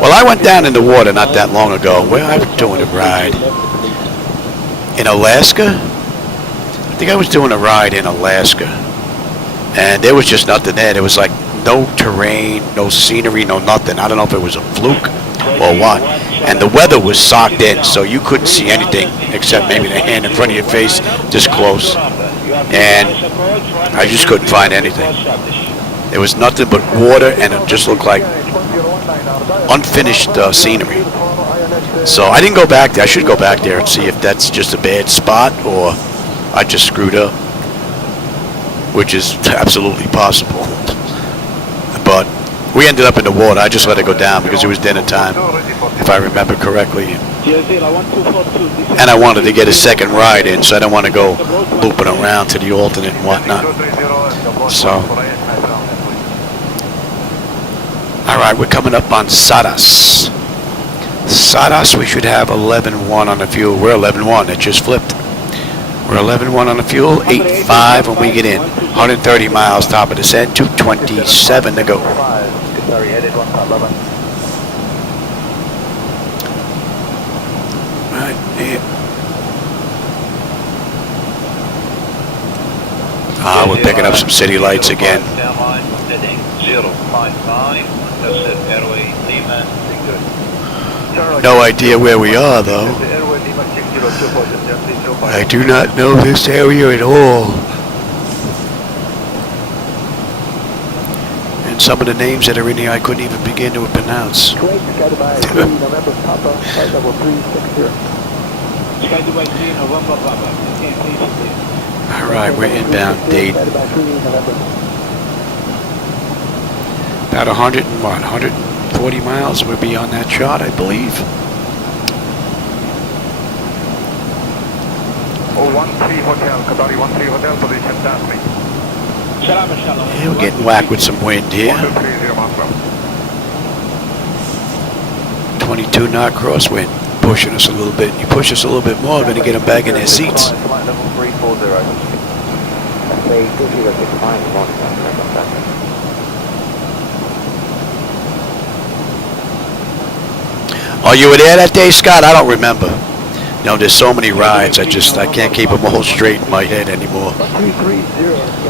Well, I went down in the water not that long ago. Where I was doing a ride in Alaska. I think I was doing a ride in Alaska, and there was just nothing there. There was like no terrain, no scenery, no nothing. I don't know if it was a fluke or what. And the weather was socked in, so you couldn't see anything except maybe the hand in front of your face, this close. And I just couldn't find anything. There was nothing but water, and it just looked like unfinished scenery. So I didn't go back there. I should go back there and see if that's just a bad spot or I just screwed up, which is absolutely possible. But we ended up in the water. I just let it go down because it was dinner time, if I remember correctly. And I wanted to get a second ride in, so I don't want to go looping around to the alternate and whatnot. So, alright, we're coming up on Saras. Saras, we should have 11.1 on the fuel. We're 11.1. It just flipped. We're 11-1 on the fuel, 8-5 when we get in. 130 miles, top of descent, 227 to go. Sorry, headed 111. Right, yeah. We're picking up some city lights again. Downline, heading 055, intercept airway Lima, good. No idea where we are, though. I do not know this area at all. And some of the names that are in here I couldn't even begin to pronounce. Alright, we're inbound Dayton. About 140 miles. We'll be on that chart, I believe. 013 Hotel, Qatari 13 Hotel, position down me. Yeah, we're getting whacked with some wind here. 22 knot crosswind, pushing us a little bit. You push us a little bit more, we're going to get them back in their seats. Flight level 340. Oh, you were there that day, Scott? I don't remember. You know, there's so many rides, I can't keep them all straight in my head anymore.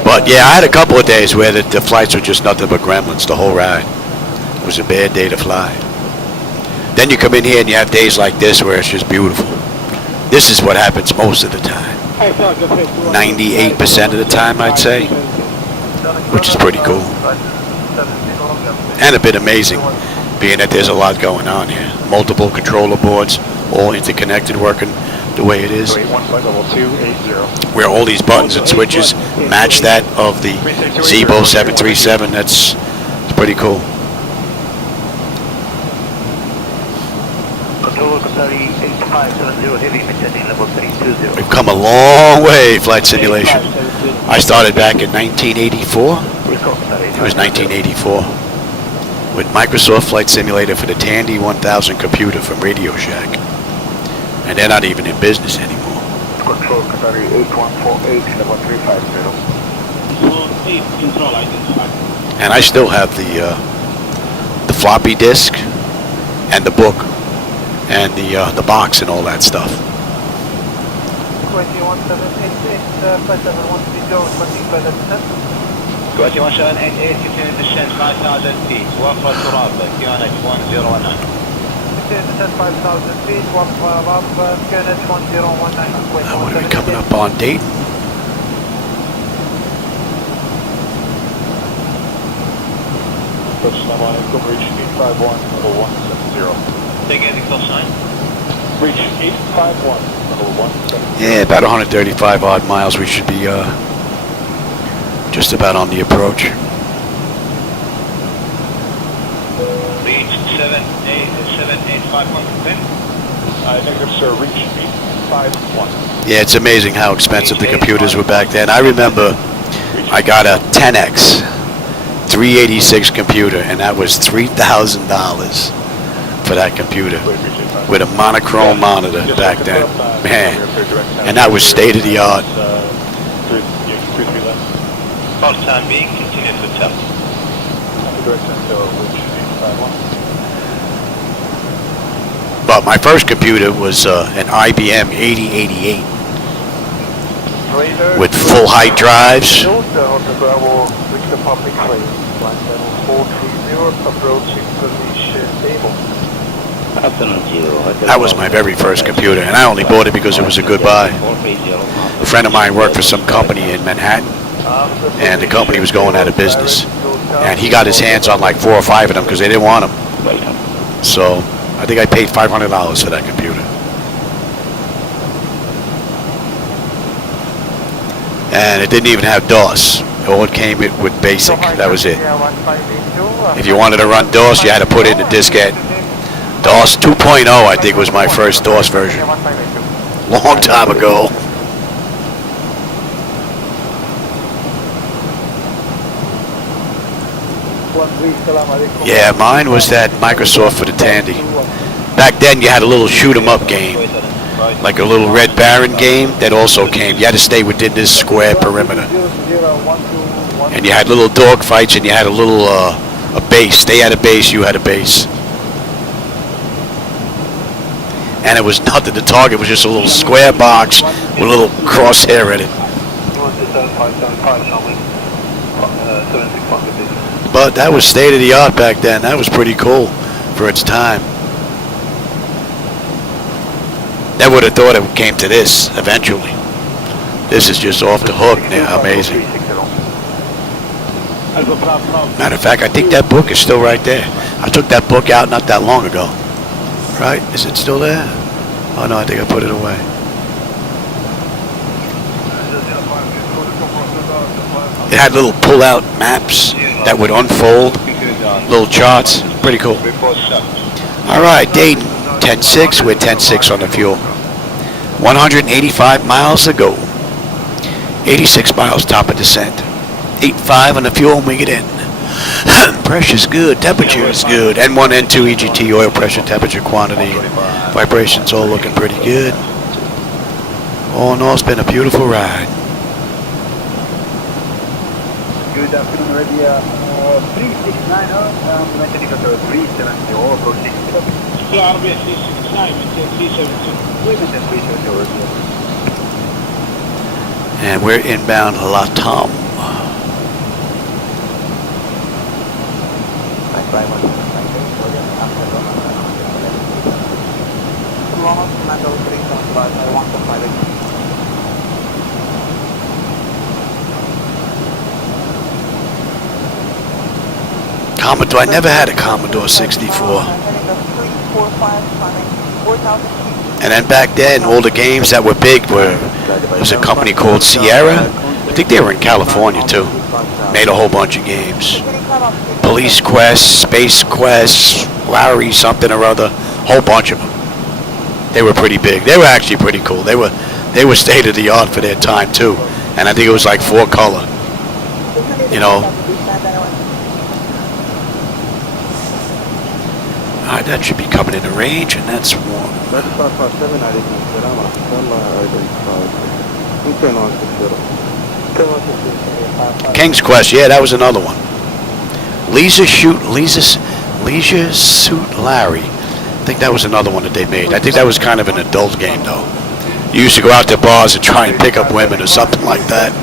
But yeah, I had a couple of days where the flights were just nothing but gremlins, the whole ride. It was a bad day to fly. Then you come in here and you have days like this where it's just beautiful. This is what happens most of the time. 98% of the time, I'd say. Which is pretty cool. And a bit amazing, being that there's a lot going on here. Multiple controller boards, all interconnected, working the way it is. Where all these buttons and switches match that of the Zibo 737. It's pretty cool. Control Qatari 8570 heavy, maintaining level 320. We've come a long way, flight simulation. I started back in 1984. It was 1984. With Microsoft Flight Simulator for the Tandy 1000 computer from Radio Shack. And they're not even in business anymore. Control Qatari 8148, level 350. And I still have the floppy disk and the book and the box and all that stuff. 21788, flight level 130, 21788, continue descent 5,000 feet, وفر تراب, QNH 1019. Continue descent 5,000 feet, وفر تراب, QNH 1019. What are we coming up on, Dayton? Assalamu alaikum, reach 851, level 170. Take any close sign. Reach 851, level 170. Yeah, about 135 odd miles. We should be just about on the approach. Reach 785 Negative, sir. Reach 851. Yeah, it's amazing how expensive the computers were back then. I remember I got a 10X 386 computer, and that was $3,000 for that computer with a monochrome monitor back then. Man, and that was state of the art. For time being, continue to tell. But my first computer was an IBM 8088 with full height drives. That was my very first computer, and I only bought it because it was a good buy. A friend of mine worked for some company in Manhattan, and the company was going out of business. And he got his hands on like 4 or 5 of them because they didn't want them. So I think I paid $500 for that computer. And it didn't even have DOS. All it came with BASIC. That was it. If you wanted to run DOS, you had to put in a diskette. DOS 2.0, I think, was my first DOS version. Long time ago. Yeah, mine was that Microsoft for the Tandy. Back then, you had a little shoot 'em up game like a little Red Baron game that also came. You had to stay within this square perimeter. And you had little dog fights, and you had a little a base. They had a base, you had a base. And it was nothing to target. It was just a little square box with a little crosshair in it. But that was state of the art back then. That was pretty cool for its time. Never would have thought it came to this eventually. This is just off the hook. Yeah, amazing. Matter of fact, I think that book is still right there. I took that book out not that long ago. Right? Is it still there? Oh no, I think I put it away. It had little pull-out maps that would unfold, little charts. Pretty cool. All right, Dayton, 10-6. We're 10-6 on the fuel. 185 miles to go. 86 miles top of descent. 8.5 on the fuel when we get in. Pressure's good, temperature is good. N1, N2, EGT, oil pressure, temperature, quantity, vibrations all looking pretty good. All in all, it's been a beautiful ride. Good afternoon, ready 369, maintain 370, all approaching. Yeah, RBS 369, maintain 370. And we're inbound La Tom. Commodore, I never had a Commodore 64. And then back then, all the games that were big there was a company called Sierra. I think they were in California too. Made a whole bunch of games. Police Quest, Space Quest, Larry something or other, whole bunch of them. They were pretty big. They were actually pretty cool. They were state of the art for their time too. And I think it was like 4-color. You know. Alright, that should be coming into range, and that's one. King's Quest, yeah, that was another one. Leisure Suit Larry. I think that was another one that they made. I think that was kind of an adult game, though. You used to go out to bars and try and pick up women or something like that.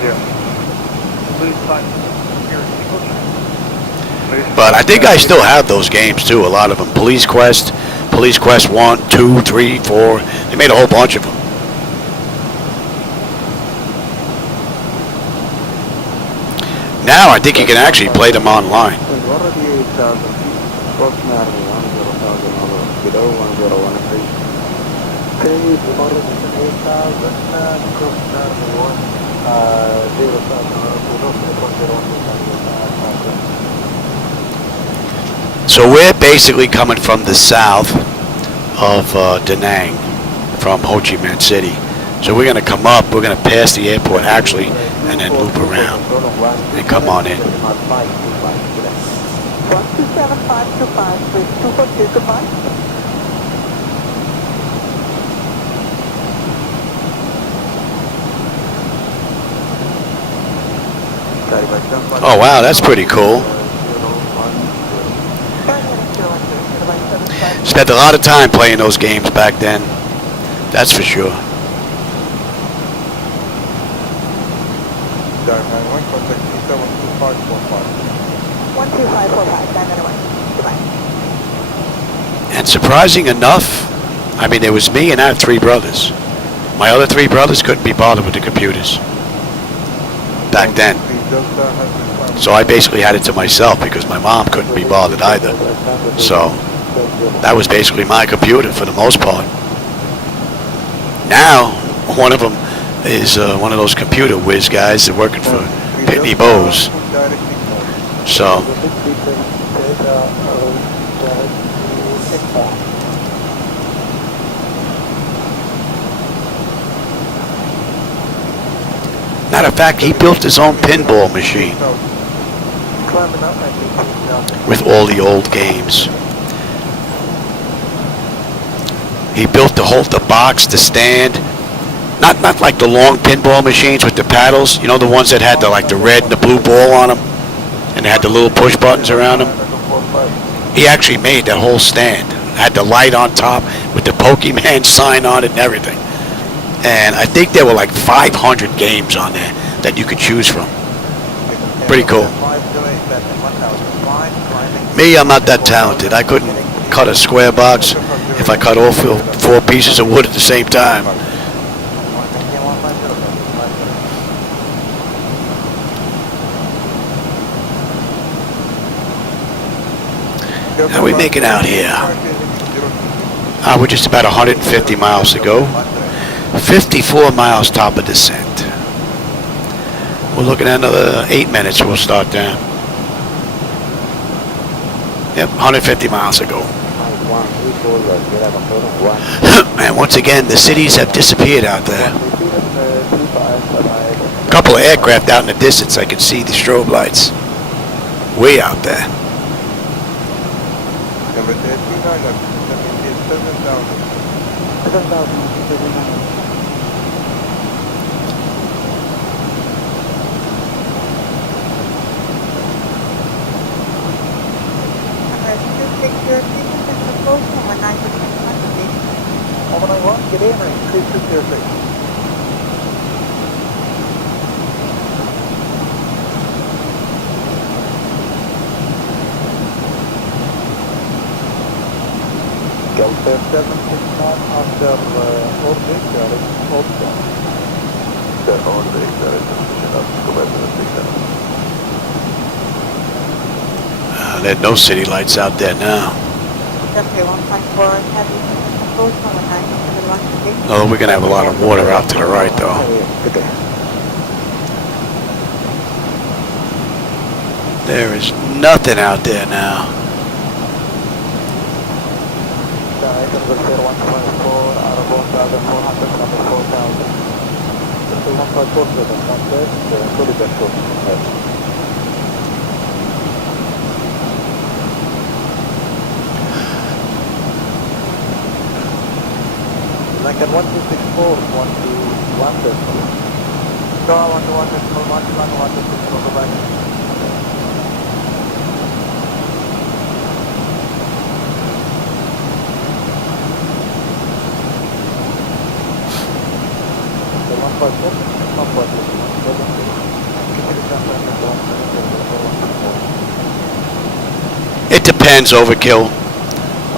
But I think I still have those games, too, a lot of them. Police Quest 1, 2, 3, 4. They made a whole bunch of them. Now I think you can actually play them online. So we're basically coming from the south of Da Nang, from Ho Chi Minh City. So we're going to come up, we're going to pass the airport actually, and then loop around and come on in. 127.525, Oh wow, that's pretty cool. Spent a lot of time playing those games back then. That's for sure. And surprising enough, I mean, there was me and I have 3 brothers. My other 3 brothers couldn't be bothered with the computers back then. So I basically had it to myself because my mom couldn't be bothered either. So that was basically my computer for the most part. Now, one of them is one of those computer whiz guys that working for Pitney Bowes. So matter of fact, he built his own pinball machine with all the old games. He built the box, the stand. Not like the long pinball machines with the paddles. You know, the ones that had the red and the blue ball on them, and they had the little push buttons around them. He actually made that whole stand. Had the light on top with the Pokemon sign on it and everything. And I think there were like 500 games on there that you could choose from. Pretty cool. Me, I'm not that talented. I couldn't cut a square box if I cut all 4 pieces of wood at the same time. How are we making out here? We're just about 150 miles to go. 54 miles top of descent. We're looking at another 8 minutes. We'll start down. Yep, 150 miles to go. And once again, the cities have disappeared out there. A couple of aircraft out in the distance. I can see the strobe lights. Way out there. Get in and increase the surface. Delta 769 after orbit, also. The orbit, position of There are no city lights out there now. Oh, we're going to have a lot of water out to the right, though. There is nothing out there now. Like at 1264, 121 decimal. So 121 decimal, 121 decimal, go back. So 154, 154. It depends, overkill.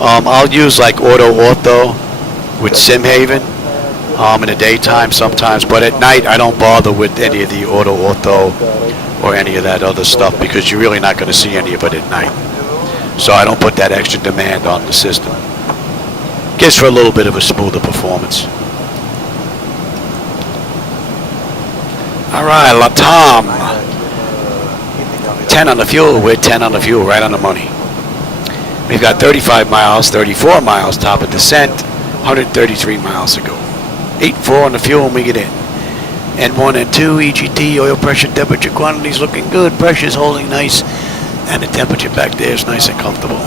I'll use like auto ortho with SimHaven in the daytime sometimes, but at night I don't bother with any of the auto ortho or any of that other stuff because you're really not going to see any of it at night. So I don't put that extra demand on the system. Gives for a little bit of a smoother performance. All right, Tom. 10 on the fuel. We're 10 on the fuel, right on the money. We've got 35 miles, 34 miles top of descent. 133 miles to go. 8.4 on the fuel when we get in. N1 and 2 EGT oil pressure temperature quantities looking good. Pressure's holding nice, and the temperature back there is nice and comfortable.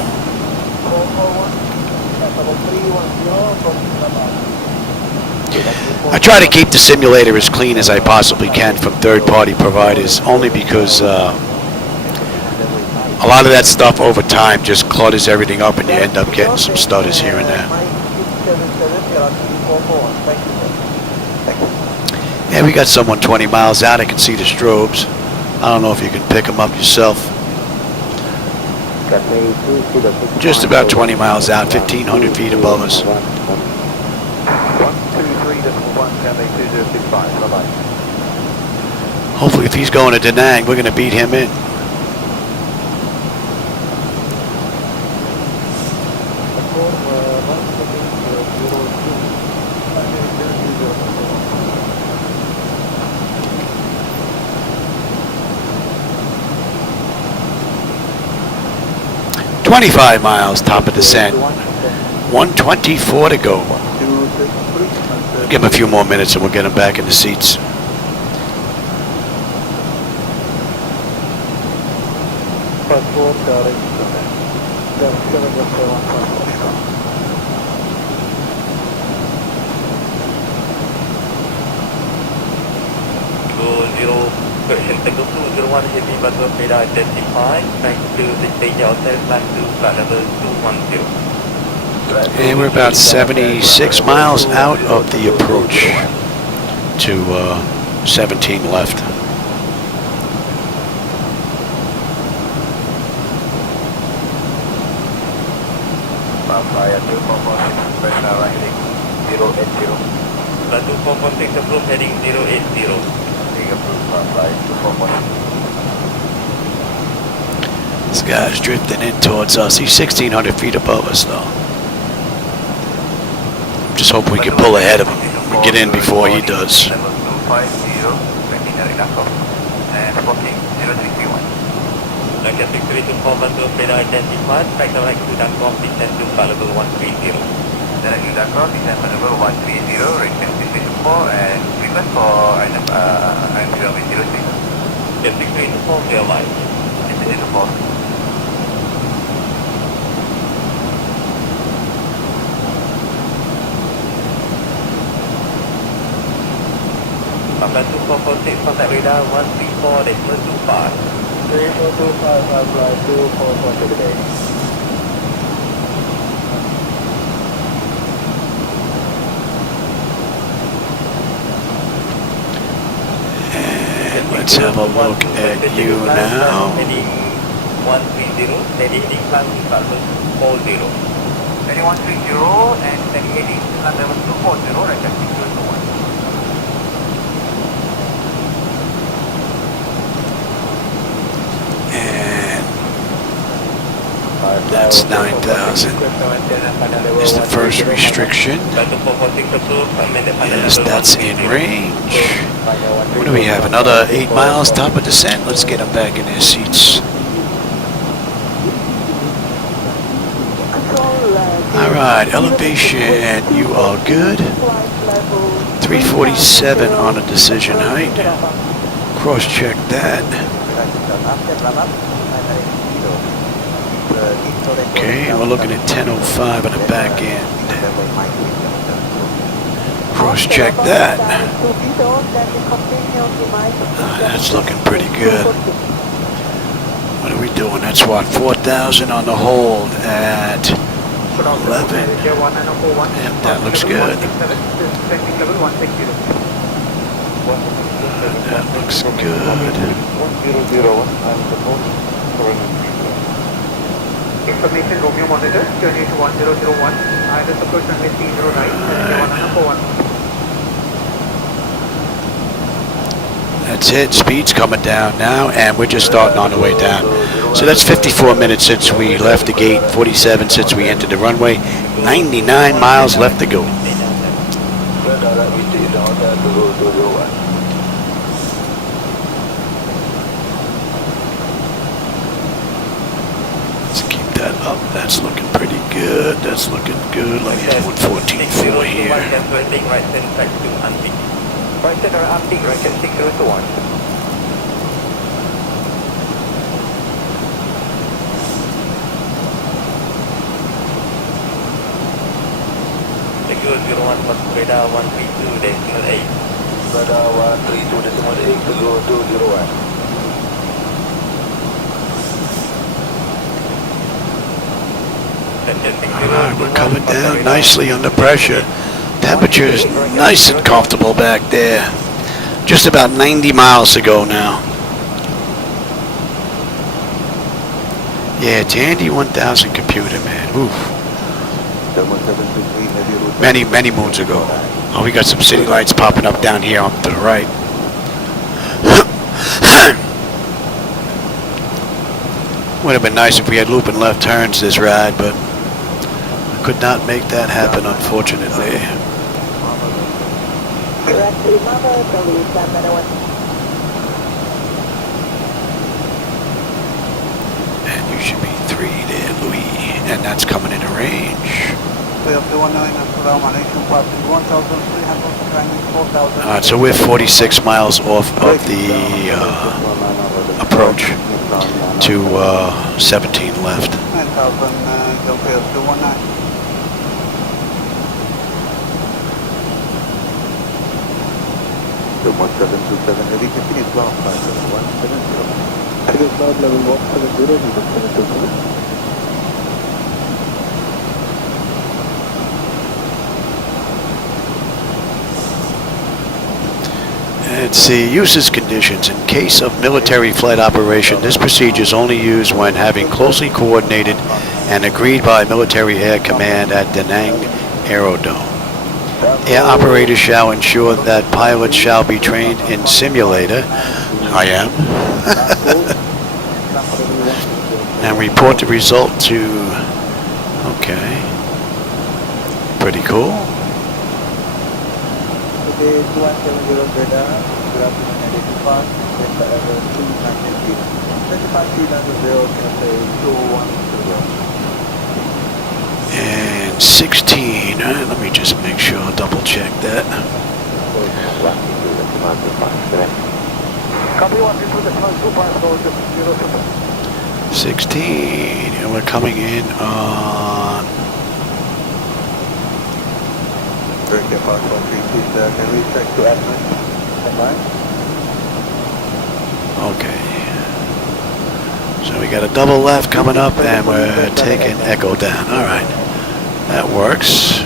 I try to keep the simulator as clean as I possibly can from third-party providers, only because a lot of that stuff over time just clutters everything up, and you end up getting some stutters here and there. Yeah, we got someone 20 miles out. I can see the strobes. I don't know if you can pick them up yourself. Just about 20 miles out, 1,500 feet above us. 123.1, bye-bye. Hopefully if he's going to Da Nang, we're going to beat him in. $25 miles, top of descent. 124 to go. Give him a few more minutes and we'll get him back in the seats. correction, Tango 201 heavy bus of radar identified, thanks to the stage outside, plan to flight level 210. And we're about 76 miles out of the approach to 17 left. Fire 2446, pressure rising 080. Plan 2446, approve heading 080. This guy's drifting in towards us. He's 1,600 feet above us, though. Just hope we can pull ahead of him. We get in before he does. And approaching 0331. Like a 6324 radar identified, back direct to Duncombe, descend to flight level 130. Direct to Duncombe, descend to level 130, return to station 4 and request for item 006. Yes, 6324 clear line. Station 4. Plan 2446, contact radar 134.25. 3425, flight 244 today. And let's have a look at you now. Heading 130, steady heading plan to level 40. Heading 130 and steady heading plan level 240, right at 621. And that's 9,000. Is the first restriction. Yes, that's in range. What do we have? Another 8 miles, top of descent. Let's get them back in their seats. Alright, elevation, you are good. 347 on a decision height. Cross-check that. Okay, we're looking at 10:05 on the back end. Cross-check that. That's looking pretty good. What are we doing? That's what, 4,000 on the hold at 11. Yep, that looks good. That looks good. Information Romeo monitor, journey to 1001, either approach runway 30 right, That's it, speed's coming down now, and we're just starting on the way down. So that's 54 minutes since we left the gate, 47 since we entered the runway, 99 miles left to go. Let's keep that up, that's looking pretty good, that's looking good, like 114.4 here. Right center, unpeak, right center 601. Secure 01, radar 132.8. Radar 132.8 to go 201. Alright, we're coming down nicely under pressure. Temperature is nice and comfortable back there. Just about 90 miles to go now. Yeah, Tandy 1000 computer, man. Oof. Many moons ago. Oh, we got some city lights popping up down here up to the right. Would have been nice if we had loop and left turns this ride, but I could not make that happen, unfortunately. And you should be 3 there, Louis. And that's coming into range. Alright, so we're 46 miles off of the approach to 17 left. 1727 heavy, continue ground 57170. It is cloud level 170, Viva 720. Let's see, uses conditions. In case of military flight operation, this procedure is only used when having closely coordinated and agreed by Military Air Command at Da Nang Aerodrome. Air operators shall ensure that pilots shall be trained in simulator. I am. And report the result to... Okay. Pretty cool. Okay, 2170 radar, good afternoon, identify, Delta Air 296, 25 feet under 0, can say 210. And 16, let me just make sure, double check that. Copy 1, this is the front 250, 16, and we're coming in on... Break your fast 133, sir. Can we check to admin? Okay. So we got a double left coming up, and we're taking Echo down. All right. That works.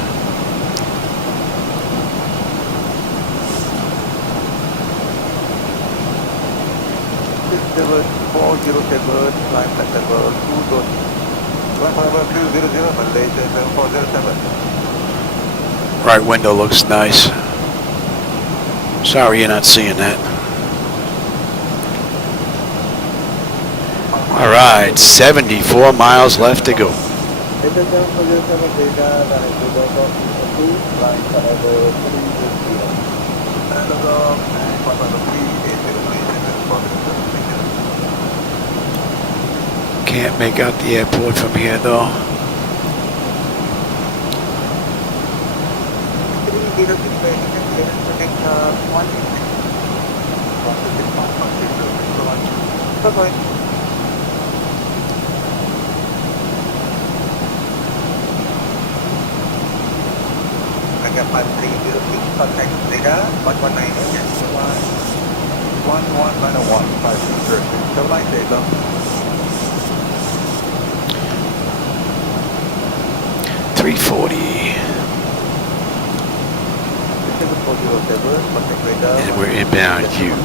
Right window looks nice. Sorry you're not seeing that. All right, 74 miles left to go. Can't make out the airport from here though. Contact data 119, 11901, 5636. Have a nice day, sir. 340. And we're inbound U.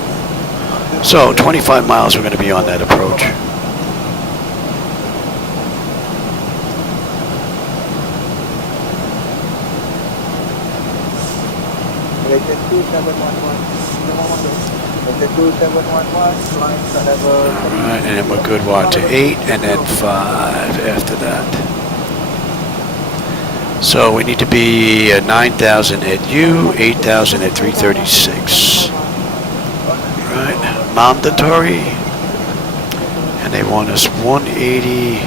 So 25 miles we're going to be on that approach. Alright, and then we're good walk to 8 and then 5 after that. So we need to be at 9,000 at U, 8,000 at 336. Right, mandatory. And they want us 180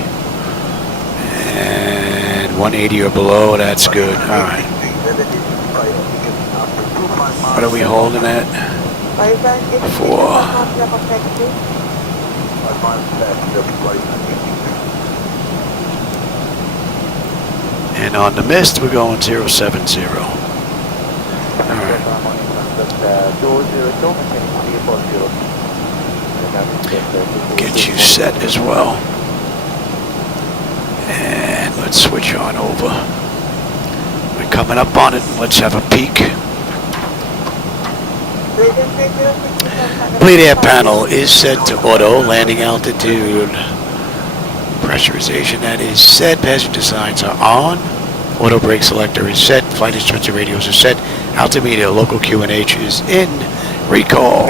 and 180 or below, that's good. Alright. What are we holding at? 4. And on the mist, we're going 070. Alright. Get you set as well. And let's switch on over. We're coming up on it. Let's have a peek. Bleed air panel is set to auto. Landing altitude. Pressurization that is set. Passenger signs are on. Auto brake selector is set. Flight instruments and radios are set. Altimeter, local QNH is in. Recall.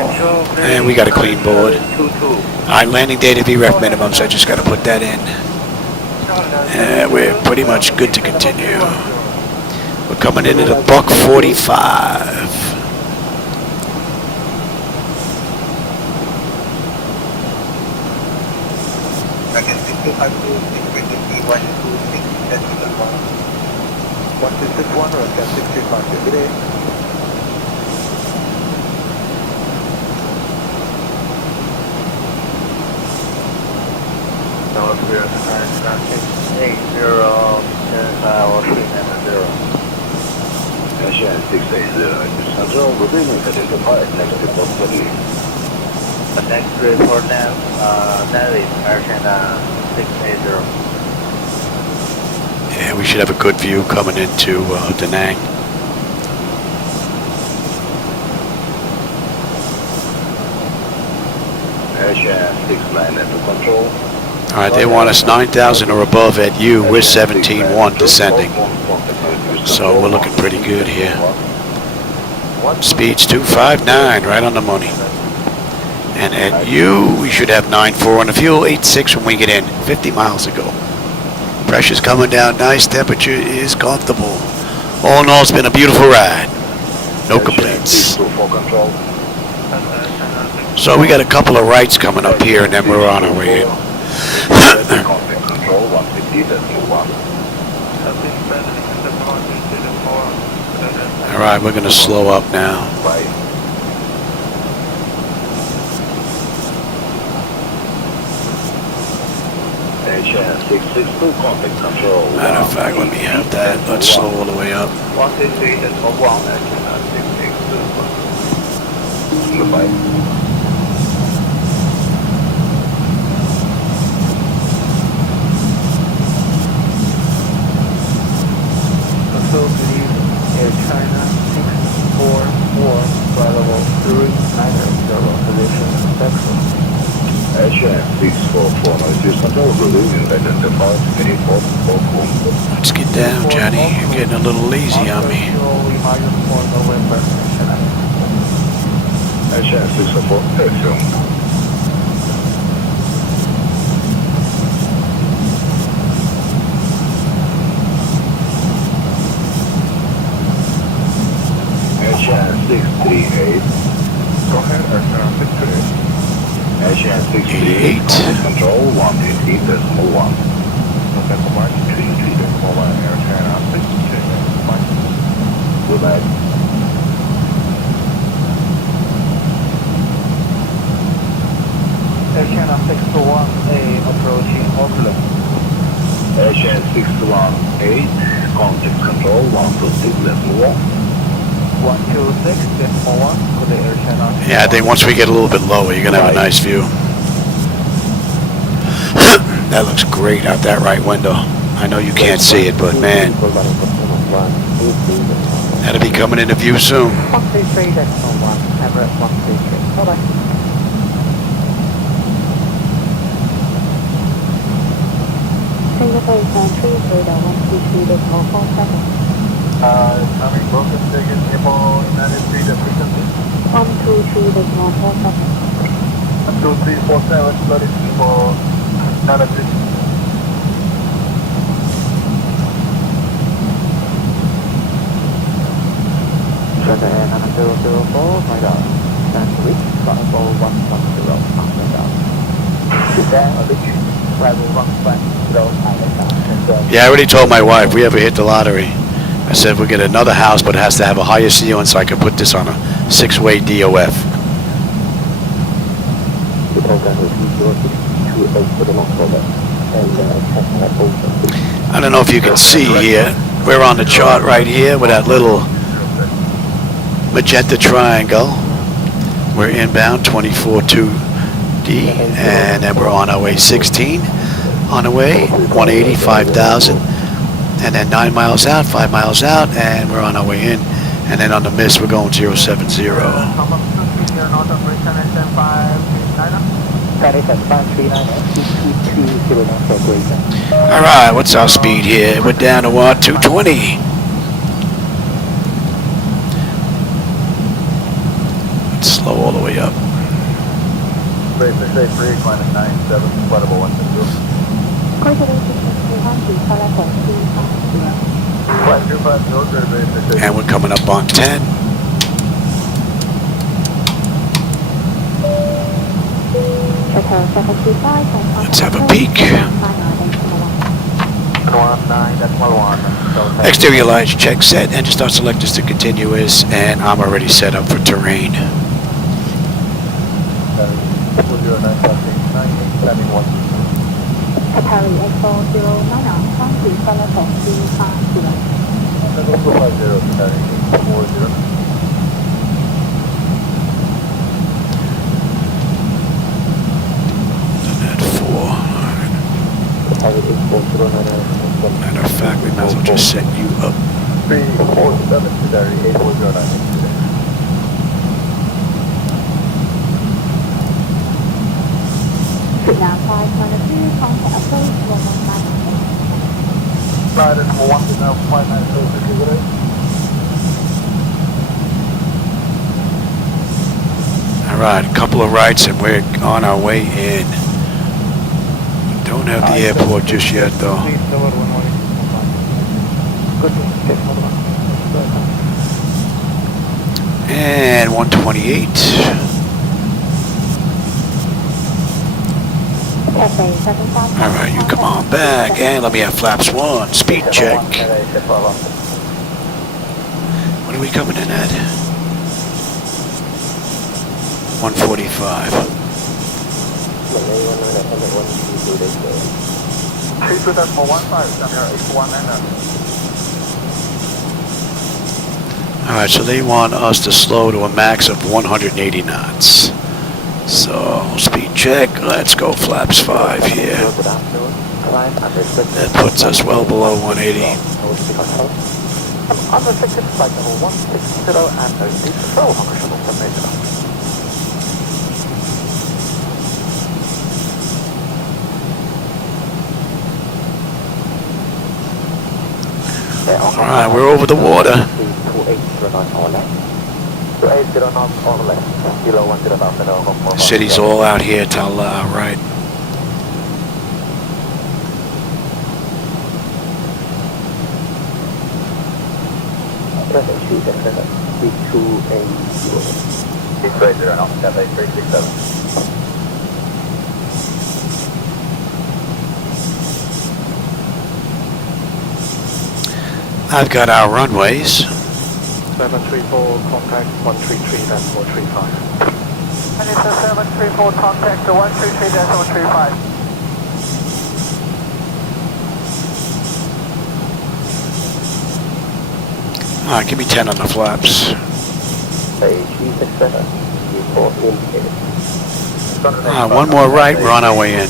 And we got a clean board. Alright, landing data VREF minimums. I just got to put that in. We're pretty much good to continue. We're coming in at a buck 45. Asia 680, Central, good evening, identified next report for you. The next report now, that is Air China 680. Yeah, we should have a good view coming into Da Nang. Asia 69 to control. All right, they want us 9,000 or above at U. We're 17.1 descending. So we're looking pretty good here. Speed's 259, right on the money. And at U, we should have 9.4 on the fuel, 8.6 when we get in, 50 miles ago. Pressure's coming down nice, temperature is comfortable. All in all, it's been a beautiful ride. No complaints. So we got a couple of rights coming up here, and then we're on our way in. All right, we're going to slow up now. Matter of fact, let me have that. Let's slow all the way up. Control, good evening. Air China 644, available 390, position Central. Asia 644, notice control, good evening, identified 8444. Let's get down, Johnny. You're getting a little lazy on me. Asia 644, assume. Asia 638. Go ahead, Air 638. Asia 638. Control 150.1. November March 33.1 Air China 638. Good night. Air China 621A approaching Auckland. Asia 618. Contact control 126.1. 126.1 for the Air China. Yeah, I think once we get a little bit lower, you're going to have a nice view. That looks great out that right window. I know you can't see it, but man, that'll be coming into view soon. 133.1, Emirates 133. Bye-bye. Singapore is 133.147. Coming broken ticket, Nepal, United States, frequency. 123.147. 12347, bloody people, United States. Center Air 9004, my God. Sandwich, Bravo 110, my God. Sit down, a bit. Bravo 110, my God. Yeah, I already told my wife we ever hit the lottery. I said we'll get another house, but it has to have a higher ceiling so I can put this on a 6-way DOF. I don't know if you can see here. We're on the chart right here with that little magenta triangle. We're inbound 24-2D, and then we're on our way 16. On the way 180, 5,000. And then 9 miles out, 5 miles out, and we're on our way in. And then on the mist, we're going 070. All right, what's our speed here? We're down to what? 220. Let's slow all the way up. And we're coming up on 10. Let's have a peek. Exterior lights check, set, engine start selectors to continuous, and I'm already set up for terrain. Matter of fact, we might as well just set you up. 347 to Derry, 8409. Vietnam 592, contact approach 119. Flight is 119, Alright, a couple of rights and we're on our way in. Don't have the airport just yet though. And 128. Alright, you come on back and let me have flaps 1. Speed check. What are we coming in at? 145. Alright, so they want us to slow to a max of 180 knots. So, speed check, let's go flaps 5 here. That puts us well below 180. Alright, we're over the water. The city's all out here to our right. I've got our runways. 734, contact 133.435. And it's a 734, contact 133.135. Alright, give me 10 on the flaps. One more right, we're on our way in.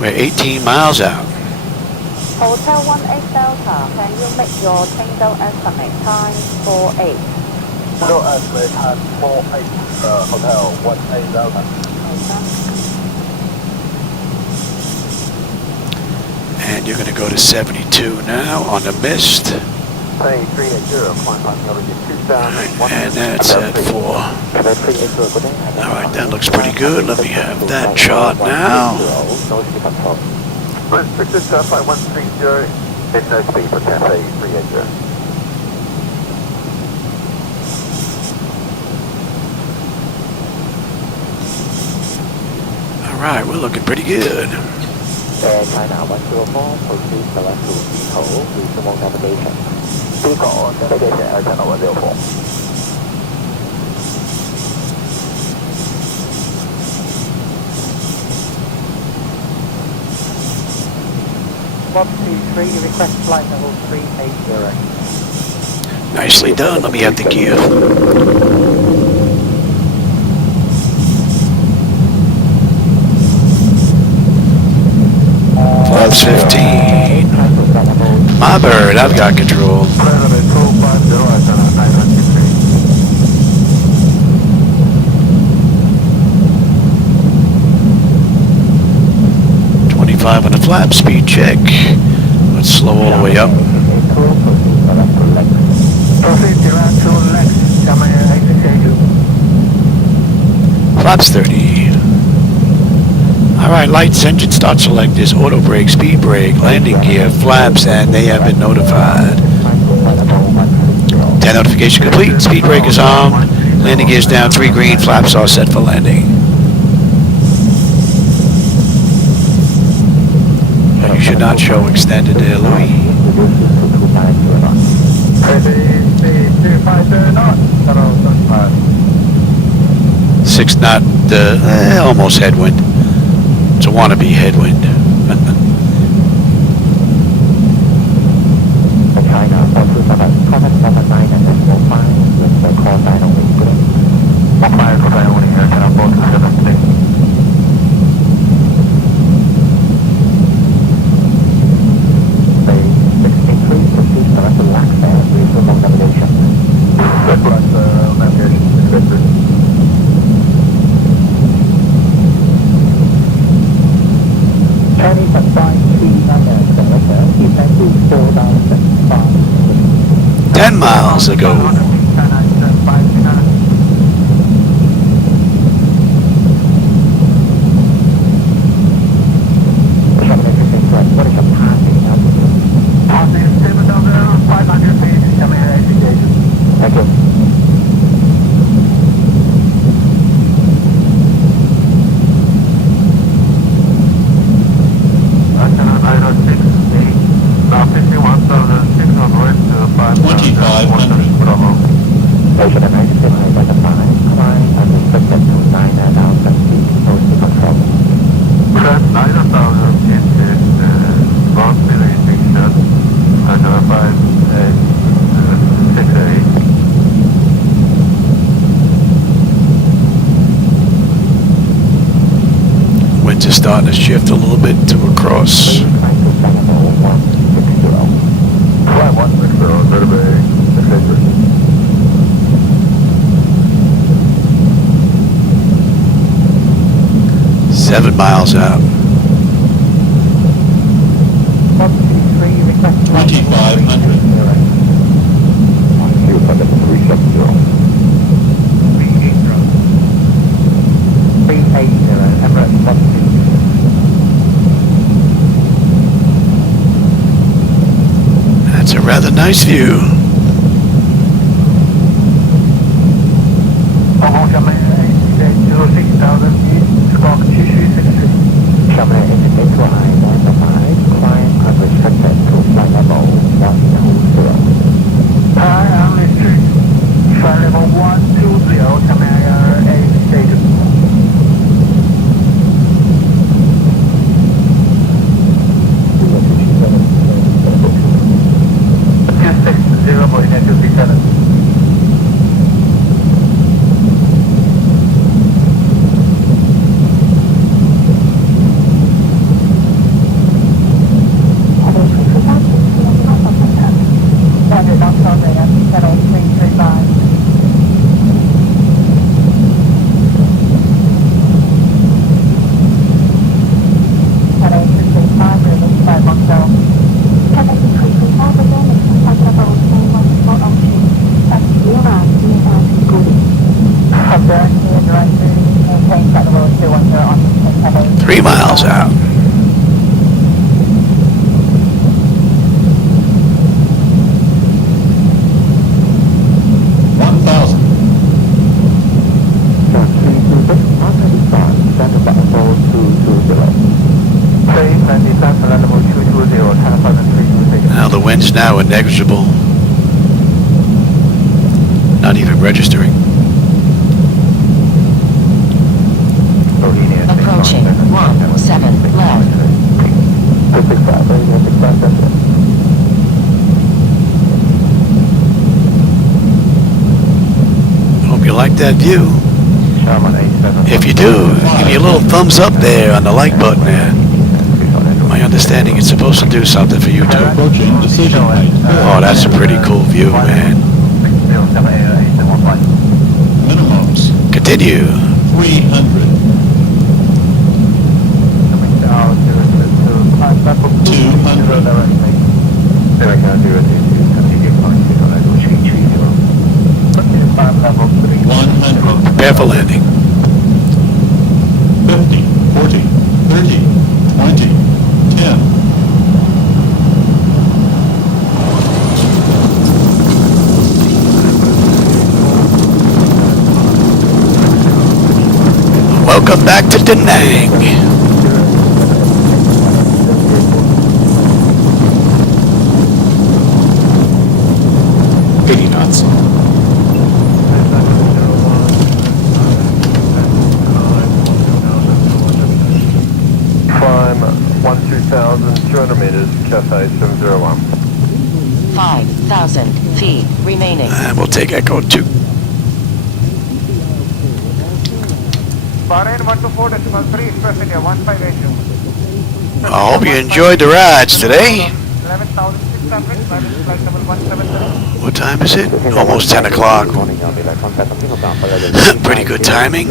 We're 18 miles out. Hotel 18 Delta, can you make your changeout estimate time 48? Changeout estimate time 48, Hotel 18 Delta. And you're going to go to 72 now on the mist. Say 380, climb on elevation 2000. And that's at 4. Alright, that looks pretty good. Let me have that chart now. Restricted flight 130, there's no speed for Cathay 380. Alright, we're looking pretty good. China 104, proceed select to Vico, reasonable navigation. Vico, navigation, China 104. Request flight level 380. Nicely done. Let me have the gear. Flaps 15. My bird, I've got control. 25 on the flap, speed check. Let's slow all the way up. Flaps 30. Alright, lights, engine start selectors, auto brake, speed brake, landing gear, flaps, and they have been notified. 10 notification complete, speed brake is on, landing gear is down, 3 green, flaps are set for landing. And you should not show extended there, Louis. 6 knot, almost headwind. It's a wannabe headwind. China 427, contact 79 and then 45 with the call sign only. Good. 45 call sign only here, China 427. Say 63, proceed direct to LAX and resume on navigation. Good luck, navigation. Good, good. Chinese advice 39 director, descend to 4,500. 10 miles ago. What is your passing altitude? Passing 7,500 feet, coming at 80 gauges. Thank you. Now 51,600 to 5,100. Station and exit identified. Climb unrestricted to 9,000 feet. Post to control. Press 9,000 feet is ground speed restriction. And 5868. Winds are starting to shift a little bit to a cross. Flight 160, Zeta Bay, December. Seven miles out. 2,500. You for the 370. 380, Emirates 160. That's a rather nice view. Ho Chi Minh 6,000 feet, squawk 2363. Chamonix indicate to identified. Climb unrestricted to flight level 120. Hi, I'm Street. Flight level 120, Chamonix 8 station. 260.267. Three miles out. Now the winds now are negligible. Not even registering. Approaching 17 left. Hope you like that view. If you do, give me a little thumbs up there on the like button there. My understanding it's supposed to do something for you too. Oh, that's a pretty cool view, man. Minimums Continue. 300. 100. Prepare for landing. 50, 40, 30, 20, 10. Welcome back to Da Nang. 80 knots. Cathay 701. 5,000 feet remaining. And we'll take Echo 2. Bahrain 124.3, express India 1582. I hope you enjoyed the rides today. 11,600, flight level 170. What time is it? Almost 10 o'clock. Pretty good timing.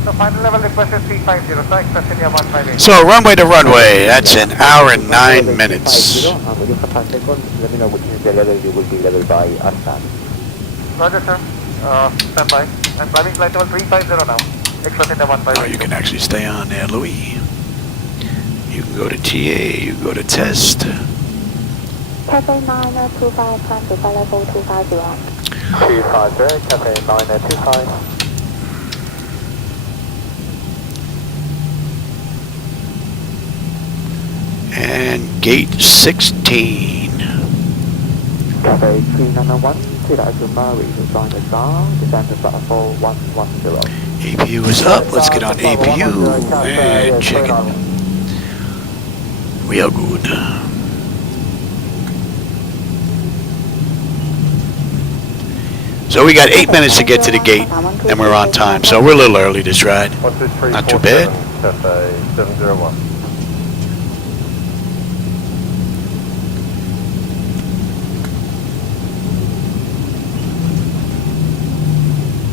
So final level request is 350, so express India 158. So runway to runway, that's an hour and 9 minutes. Let me know which level you will be level by Astan. Roger, sir. Stand by. I'm climbing flight level 350 now. Express India 158. Oh, you can actually stay on there, Louis. You can go to TA, you can go to test. Cathay 925, climb to flight level 250. 250, Cathay 925. And gate 16. Cathay 391, clear out to Murray to join the star, descend to platform 110. APU is up, let's get on APU and check it. We are good. So we got 8 minutes to get to the gate, and we're on time. So we're a little early this ride. Not too bad. Cathay 701.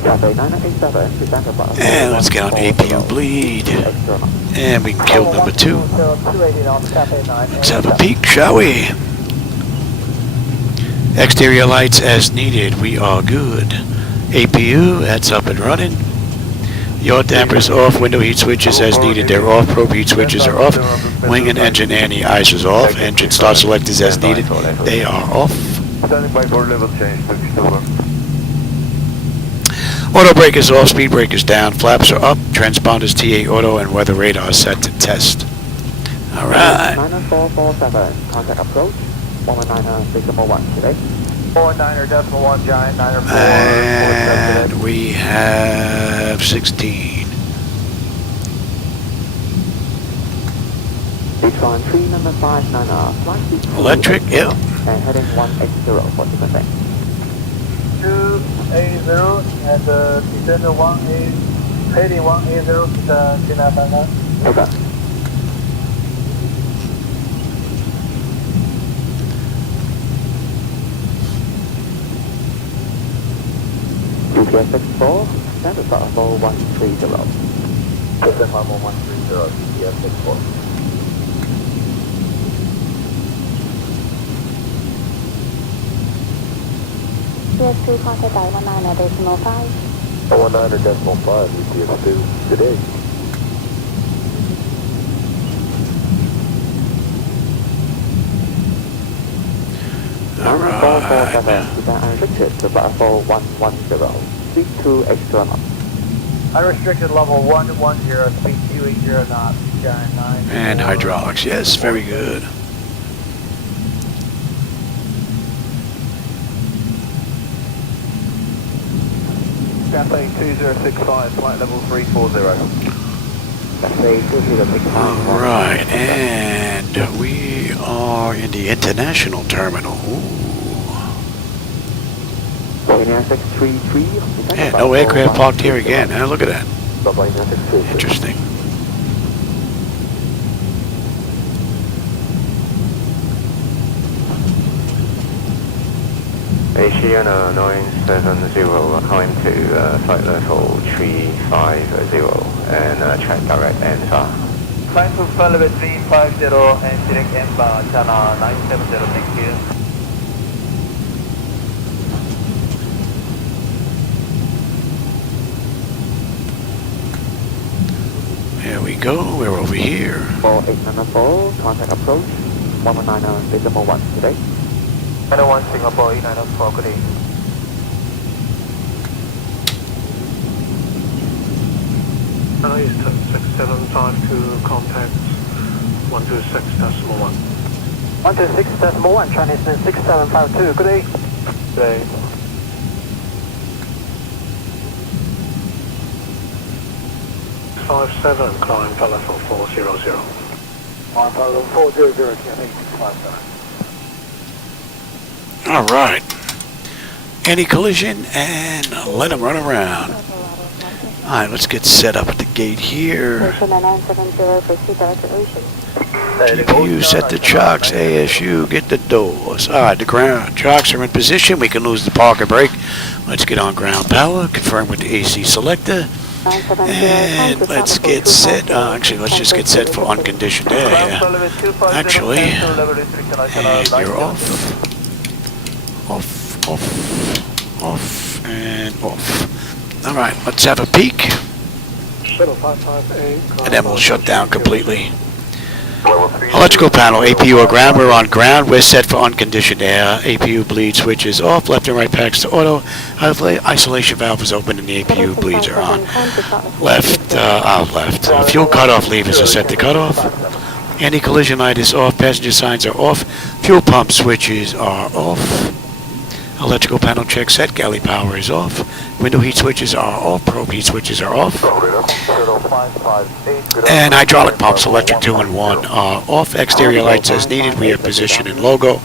Cathay 987, descend to platform. And let's get on APU bleed. And we can kill number 2. Let's have a peek, shall we? Exterior lights as needed. We are good. APU, that's up and running. Yaw dampers off. Window heat switches as needed. They're off. Probe heat switches are off. Wing and engine anti-ice is off. Engine start selectors as needed. They are off. Standing by for level change, Turkish over. Auto brake is off. Speed brake is down. Flaps are up. Transponders TA auto and weather radar set to test. All right. 90447, contact approach. 119.1 today. 49.1 giant 94. And we have 16. Beachfront 3 number 59 flight. Electric, yep. And heading 180 for the percent. 280 and descender 18, heading 180 to China. Okay. UPS 64, stand to start for 130. Descend level 130, UPS 64. PS2 contact 19.5. 19.5, UPS 2 today. All right. 447, unrestricted to platform 110. Speed 2 extra knots. Unrestricted level 110, speed 280 knots, giant 9. And hydraulics, yes, very good. Cathay 2065, flight level 340. Cathay 2065. All right, and we are in the international terminal. Ooh. Kenya 633. Yeah, no aircraft parked here again. Huh? Look at that. Bye-bye, 633. Interesting. Asiana 970, climb to flight level 350 and track direct answer. Climb to flight level 350 and direct inbound, China 970, thank you. Here we go, we're over here. 4894, contact approach. 119.1 today. 101 Singapore, 8904, good evening. East 6752, contact 126.1. 126.1, Chinese 6752, good day. Good day. Five seven, climb level 400. All right. Anti-collision and let them run around. All right, let's get set up at the gate here. GPU set the chocks. ASU get the doors. All right, the ground chocks are in position. We can lose the park and brake. Let's get on ground power. Confirm with the AC selector. And let's get set. Actually, let's just get set for unconditioned air. Actually, and you're off, and off. All right, let's have a peek, and then we'll shut down completely. Electrical panel, APU or ground. We're on ground. We're set for unconditioned air. APU bleed switches off. Left and right packs to auto. Isolation valve is open and the APU bleeds are on. Left, left. Fuel cutoff levers are set to cut off. Anti-collision light is off. Passenger signs are off. Fuel pump switches are off. Electrical panel check set. Galley power is off. Window heat switches are off. Probe heat switches are off. And hydraulic pumps, electric 2 and 1, are off. Exterior lights as needed. We have position and logo.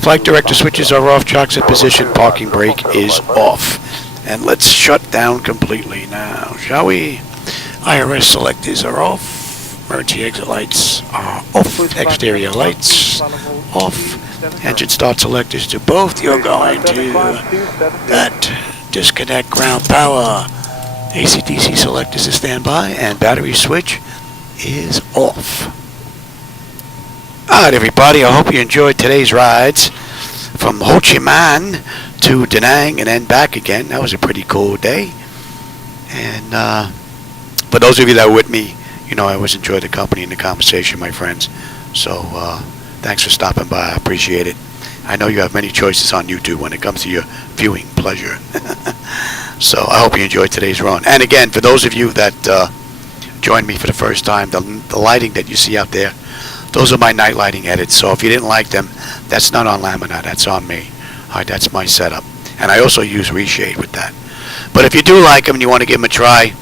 Flight director switches are off. Chocks in position. Parking brake is off. And let's shut down completely now, shall we? IRS selectors are off. Emergency exit lights are off. Exterior lights off. Engine start selectors to both. You're going to that. Disconnect ground power. AC/DC selectors to standby, and battery switch is off. Alright everybody, I hope you enjoyed today's rides from Ho Chi Minh to Da Nang and then back again. That was a pretty cool day. And for those of you that were with me, you know I always enjoy the company and the conversation, my friends. So thanks for stopping by. I appreciate it. I know you have many choices on YouTube when it comes to your viewing pleasure. So I hope you enjoyed today's run. And again, for those of you that joined me for the first time, the lighting that you see out there, those are my night lighting edits. So if you didn't like them, that's not on Lamina, that's on me. All right, that's my setup. And I also use reshade with that. But if you do like them and you want to give them a try,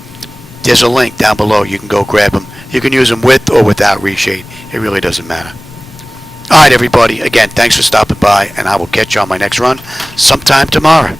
there's a link down below. You can go grab them. You can use them with or without reshade. It really doesn't matter. All right, everybody. Again, thanks for stopping by, and I will catch you on my next run sometime tomorrow.